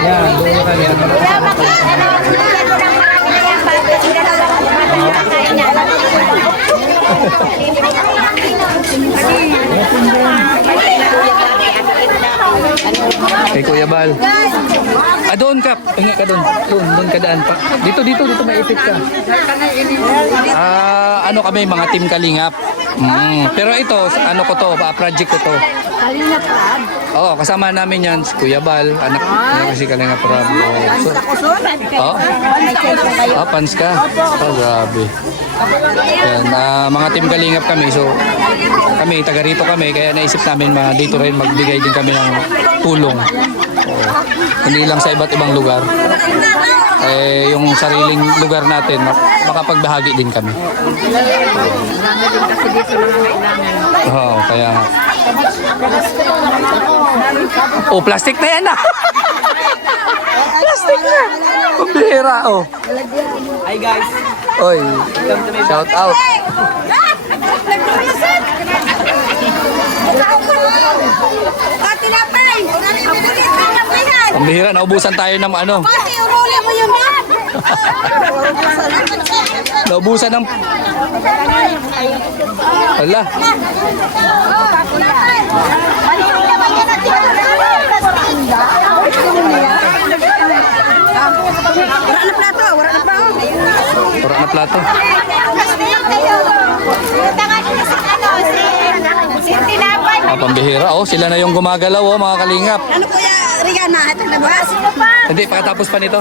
Yan, doon ka yan. Kay Kuya Bal. Doon ka. Hingi ka doon. Doon ka daan pa. Dito, may ipit ka. Ano kami, mga team Kalingap. Pero ito, ano ko to, project ko to. Kalingap Rab? Oo, kasama namin yan, si Kuya Bal, anak niya si Kalingap Rab. Sa kusunod. Oh, fans ka? Oh, grabe. Yan, mga team Kalingap kami. So, kami, taga rito kami. Kaya naisip namin dito rin magbigay din kami ng tulong. Hindi lang sa iba't ibang lugar. Yung sariling lugar natin, makapagbahagi din kami. Oo, kaya... Oh, plastic na yan ah! Plastic na! Pambihira, oh. Hi guys. Oy, shout out. Pambihira, naubusan tayo ng ano. Naubusan ng... Hala. Wala na plato. Pambihira, oh. Sila na yung gumagalaw, oh, mga Kalingap. Ano kuya, Rigana, ito labas? Hindi, pagkatapos pa nito.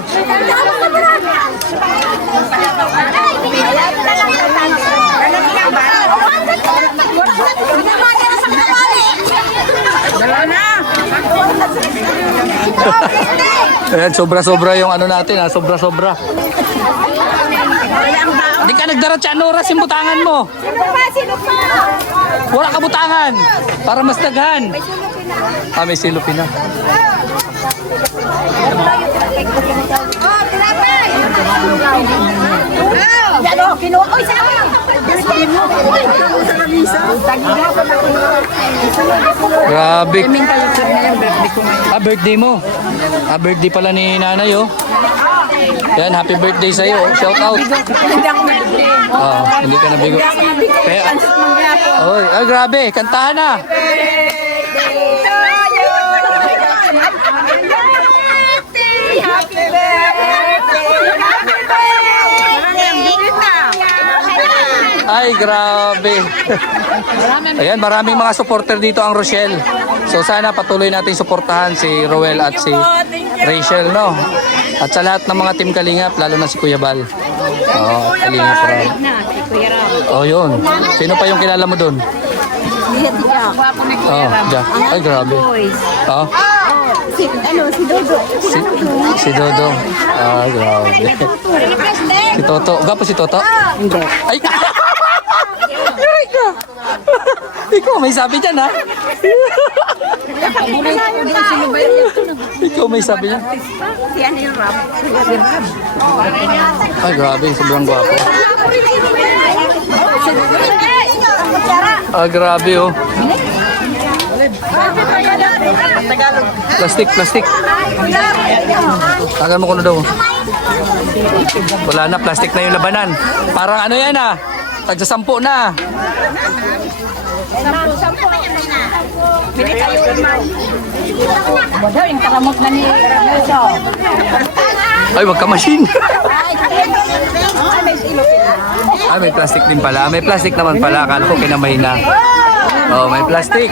Ayan, sobra-sobra yung ano natin, ha? Sobra-sobra. Hindi ka nagdara tiyan oras yung butangan mo. Sino pa? Wala ka butangan. Para mas daghan. May silupin na. Oh, tinapay! Oh, kinuha ko isa ako. Grabe. Birthday mo. Birthday pala ni nanay, oh. Yan, happy birthday sa'yo. Oh. Shout out. Hindi ka nabigo. Kaya, grabe. Kantahan na. Ay, grabe. Ayan, maraming mga supporter dito ang Rochelle. So sana patuloy natin suportahan si Roel at si Rachel, no? At sa lahat ng mga team Kalingap, lalo na si Kuya Bal. Kalingap Rob. Yun. Sino pa yung kilala mo doon? Jack. Ay, grabe. Si Dodo. Si Dodo. Grabe. Si Toto. Gapo si Toto? Hindi. Ay! Ikaw may sabi dyan, ha? Ikaw may sabi dyan. Si ano yung Rob? Si Rob. Ay, grabe. Sobrang gwapo. Grabe, oh. Plastic. Tagal mo ko na daw. Wala na, plastic na yung labanan. Parang ano yan, ah. Tagsa 10 na. Ay, wag ka machine. May plastic din pala. May plastic naman pala. Akala ko kinamay na. May plastic.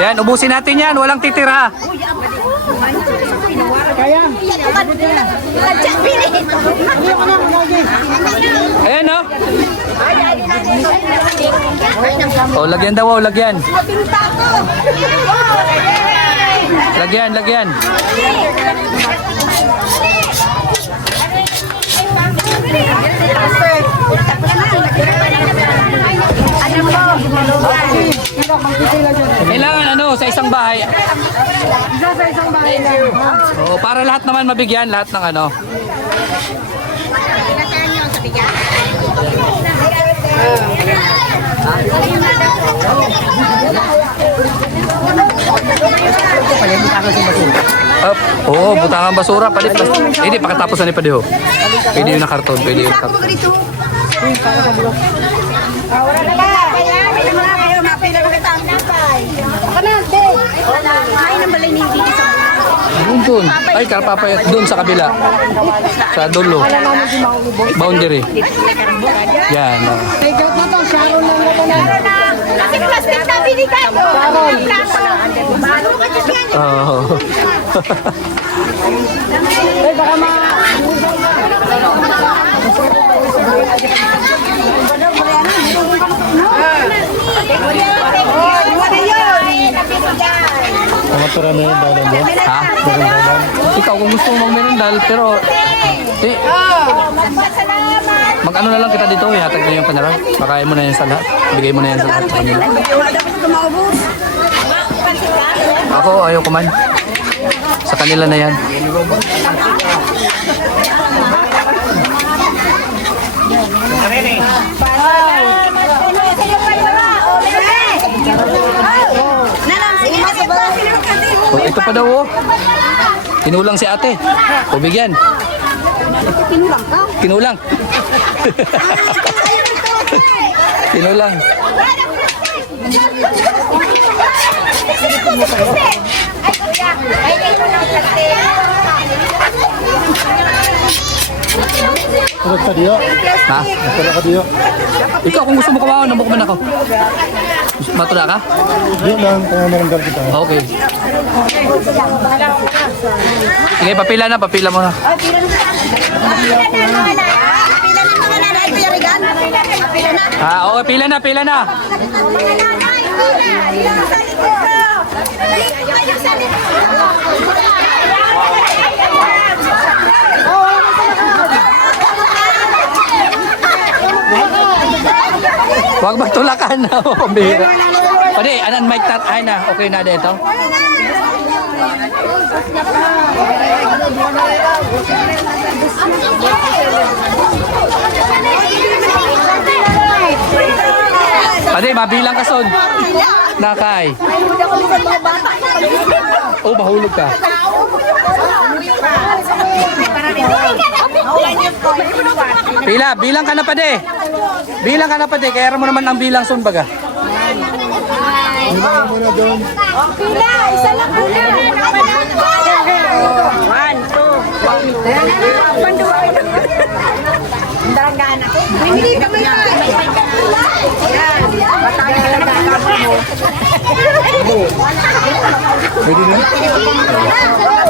Yan, ubusin natin yan. Walang titira. Ayan, no? Lagyan daw, lagyan. Lagyan. Kailangan sa isang bahay. Para lahat naman mabigyan, lahat ng ano. Butangan basura palit. Hindi pagkatapos na ni Padeho. Pwede yung na karton, pwede yung karton. Doon. Ay, karapapayat doon sa kabila. Sa dulo. Boundary. Yan. Kasi plastic na binigay ko. Oh. Masarap na yung dalan mo. Ha? Ikaw kung gusto mong merendal, pero mag-ano na lang kita dito, ihatag na yung panara. Pakain mo na yan sa lahat. Bigay mo na yan sa lahat sa kanila. Ako, ayaw kumain. Sa kanila na yan. Oh, ito pa daw oh. Kinulang si ate. Tubig yan. Kinulang ka? Kinulang. Kinulang. Sarap ka diyo. Ha? Sarap ka diyo. Ikaw kung gusto mo kumawan, nabok man ako. Matuda ka? Diyo lang, kaya merendal kita. Okay. Sige, papila na, papila mo na. Okay, pila na, pila na. Huwag magtulakan na, pambira. Pwede, anan mic tat, ay na, okay na dito. Pwede, mabilang ka son. Nakay. Oh, mahulog ka. Pila, bilang ka na pa de. Bilang ka na pa de, kaya mo naman ang bilang son baga. Ano muna doon? Pila, isa lang pila. 1, 2. Darangana. Hindi ka may Bataya lang kakapon mo. Pwede na?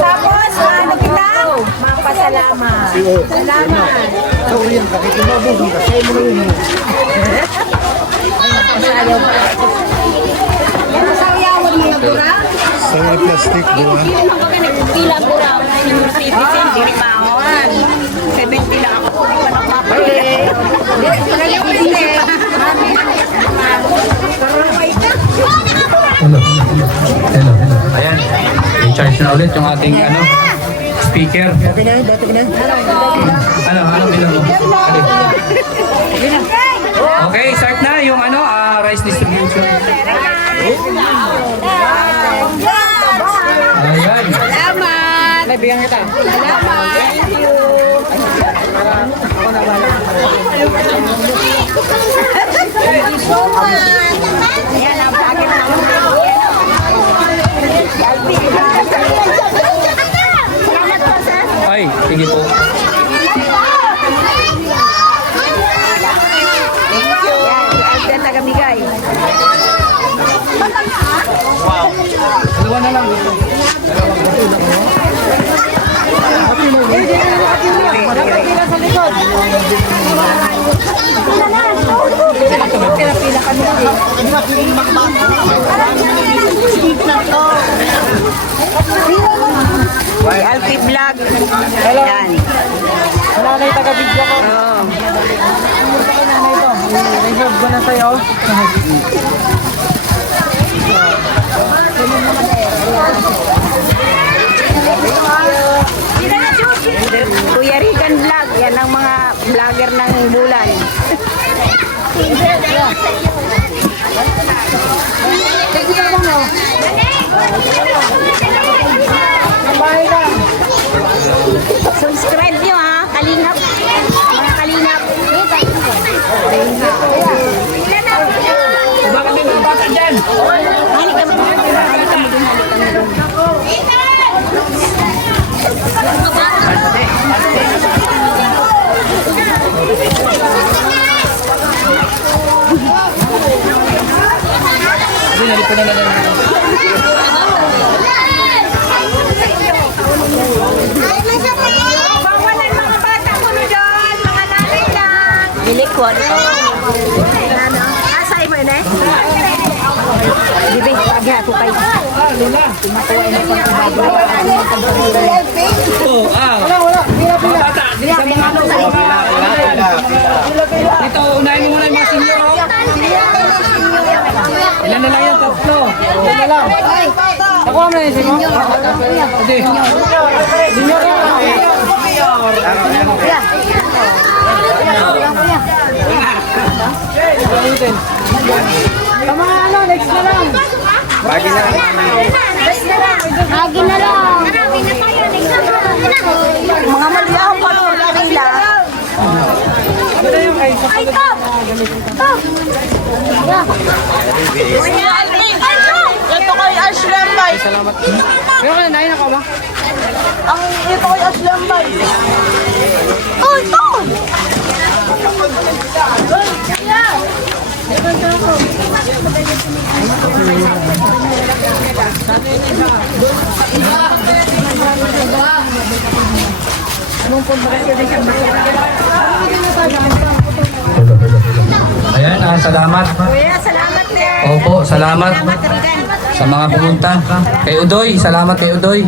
Tapos, ano kita? Magpasalamat. Salamat. Sorry yan, kakikimabog. Kasi mo na yun. Sayawan mo na pura? Sa plastic, diba? Pila pura. Citizen, diri mahon. 70 lang ako. Ayan. In charge na ulit yung ating speaker. Ano bilang mo? Okay, start na yung rice distribution. Ayan. Salamat. Bigyan kita. Salamat. Thank you. Thank you so much. Ayan ang bagay na Ay, sige po. thank you. Ayan, taga-bigay. Dalawa na lang dito. Alfie Vlog. Yan. Wala na yung taga-video ko. Reserve ko na sa'yo. Kuya Rican Vlog. Yan ang mga vlogger ng bulan. Subscribe nyo ha, Kalingap. Mga Kalingap. Bakit may mga bata dyan? Halika mo. Halika mo dun, halika mo dun. Kasi nalipo na lang. Bawal ang mga bata ko na dyan, mga nanay lang. Bilikwan. Ano? Asay mo na eh? Bibi, lagi ako kayo. Lula. Oh, ah. Wala. Pila. Mga bata, dito sa mga ano, sa mga... Dito, unahin mo muna yung mga senior, oh. Ilan na lang yung tatlo? Wala lang. Nakuha mo na yung sino? Hindi. Senior na. Sa mga ano, next na lang. Lagi na lang. Mga maliyaw pa ito nila. Ay, ito! Ito kay Ashram Bay. Pero ka na, nahin ako ba? Ito kay Ashram Bay. Oh, ito! Ayan, salamat. Kuya, salamat din. Opo, salamat sa mga pumunta. Kay Udoy, salamat kay Udoy.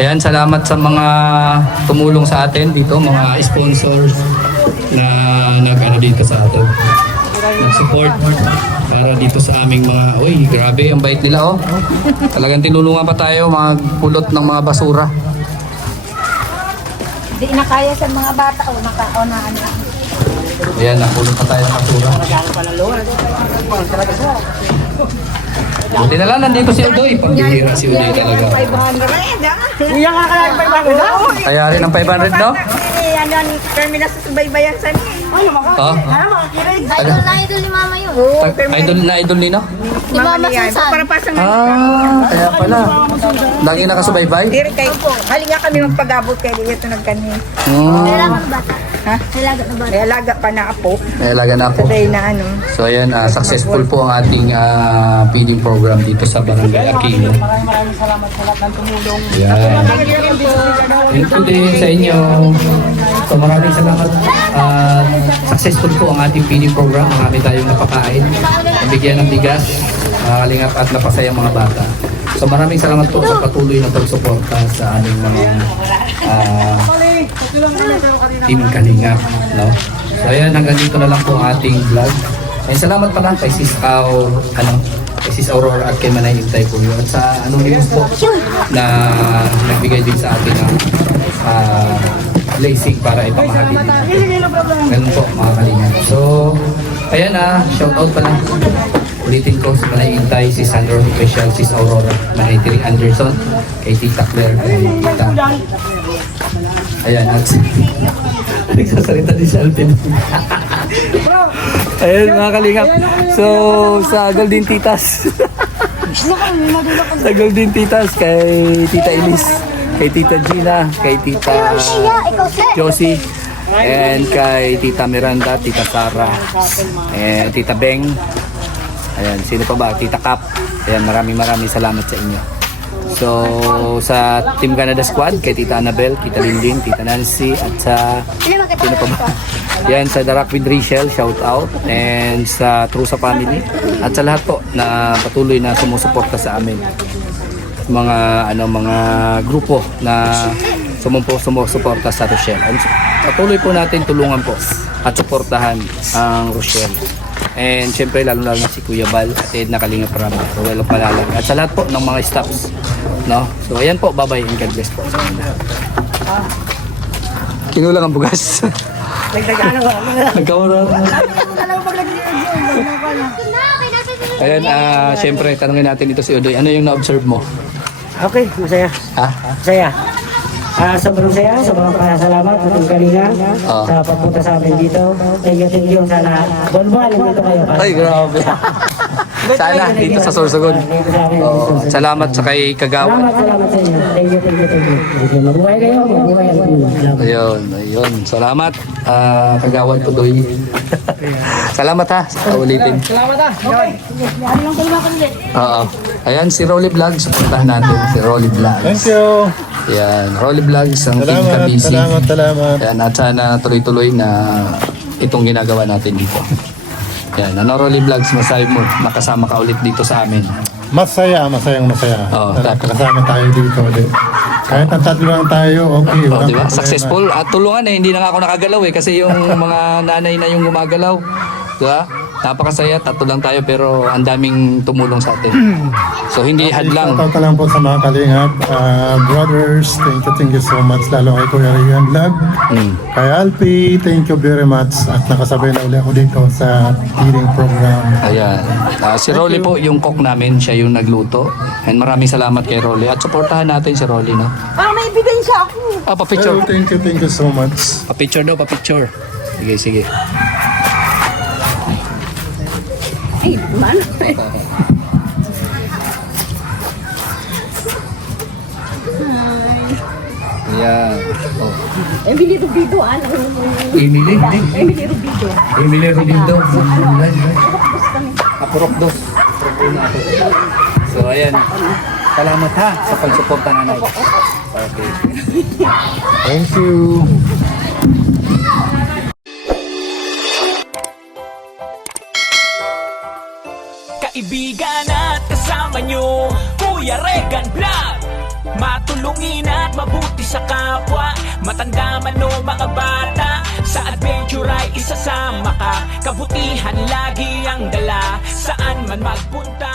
Ayan, salamat sa mga tumulong sa atin dito, mga sponsors na nag-ano dito sa atin. Nag-support para dito sa aming mga, uy, grabe, ang bait nila, oh. Talagang tinulungan pa tayo magpulot ng mga basura. Hindi na kaya sa mga bata o nakaunaan na. Ayan, napulot pa tayo ng basura. Buti na lang, nandito si Udoy. Pambihira si Udoy talaga. 500. Kuya nga ka lang 500. Kaya rin ng 500, no? Ano ang terminal sa subaybayan sa niya. Ay, Oh, Idol ni Mama yun. idol na idol nino? Ni Mama Susan. Para pasang Kaya pala. Lagi nakasubaybay? Diri kay hali nga kami magpagabot kay dito nagkani. Kailangan bata. Ha? Kailangan na bata. Kaya alaga pa na apo. May laga na po. Today na ano. So ayan, successful po ang ating feeding program dito sa Barangay Aquino. Maraming salamat sa lahat ng tumulong. Yan. Thank you din sa inyo. So maraming salamat. Successful po ang ating feeding program. Marami tayong napakain. Nabigyan ng bigas, kalingap at napasaya mga bata. So maraming salamat po sa patuloy na pagsuporta sa aming mga team Kalingap. No? So ayan, hanggang dito na lang po ang ating vlog. Ay, salamat pala kay Sis kay Sis Aurora at kay Manay Intay po yun. At sa Anonymous po na nagbigay din sa atin ng blessing para ipamahagi din natin. Ganun po mga Kalingap. So, ayan shout out pala. Ulitin ko sa Manay Intay, si Sandro Official, Sis Aurora, Manay Tiri Anderson, kay Tita Claire, kay Tita. Ayan, at nagsasalita din si Alvin. Ayan mga Kalingap. So, sa Golden Titas. Sa Golden Titas, kay Tita Elise, kay Tita Gina, kay Tita Josie, and kay Tita Miranda, Tita Sara, and Tita Beng. Ayan, sino pa ba? Tita Cap. Ayan, maraming salamat sa inyo. So, sa Team Canada Squad, kay Tita Annabel, Tita Lindin, Tita Nancy, at sa sino pa ba? Yan, sa The Rock with Rachel, shout out. And sa Trusa Family. At sa lahat po na patuloy na sumusuporta sa amin. Mga grupo na sumusuporta sa Rochelle. And patuloy po natin tulungan po at suportahan ang Rochelle. And syempre lalo na si Kuya Bal at Edna Kalingap Rama, Roel Palalag, at sa lahat po ng mga staffs, no? So ayan po, bye-bye and God bless po. Kinulang ang bugas. Nagkawala. Ayan, syempre tanungin natin dito si Udoy, ano yung na-observe mo? Okay, masaya. Ha? Masaya. Sobrang saya, sobrang pasalamat sa Team Kalinga sa pagpunta sa amin dito. Thank you sana. Buwan-buwan dito kayo. Ay, grabe. Sana dito sa Sorsogon. Salamat sa kay Kagawan. Salamat sa inyo. Thank you. Mabuhay kayo, mabuhay ang Pilipinas. Ayun. Salamat, Kagawan Pudoy. Salamat ha, sa ulitin. Salamat Okay. Oo. Ayan, si Rolly Vlogs. Suportahan natin si Rolly Vlogs. Thank you. Ayan, Rolly Vlogs ang Team Kabisi. Salamat. Ayan, at sana tuloy-tuloy na itong ginagawa natin dito. Ayan, ano Rolly Vlogs, masabi mo, makasama ka ulit dito sa amin. Masaya. Oo, Kasama tayo dito ulit. Kahit ang tatlo lang tayo, okay. Oh, walang di ba? problema. Successful. At tulungan hindi na nga ako nakagalaw kasi yung mga nanay na yung gumagalaw. Di ba? Napakasaya, tatlo lang tayo pero ang daming tumulong sa atin. So hindi hadlang. Shoutout lang po sa mga kalingap. Brothers, thank you so much. Lalo kay Kuya Rian Vlog. Kay Alpi, thank you very much. At nakasabay na ulit ako dito sa feeding program. Ayan. Si Rolly po yung cook namin, siya yung nagluto. And maraming salamat kay Rolly. At supportahan natin si Rolly, no? May ebidensya ako. Pa-picture. So, thank you so much. Pa-picture daw, pa-picture. Sige. Ay, man. Ayan. Oh. Emily Rubido, ano? Emily? Emily Rubido. Emily Rubido. Apurok dos. So, ayan. Salamat ha sa pagsuporta nanay. Okay. Thank you. Kaibigan at kasama nyo, Kuya Regan Vlog. Matulungin at mabuti sa kapwa, matanda man o mga bata. Sa adventure ay isasama ka, kabutihan lagi ang dala. Saan man magpunta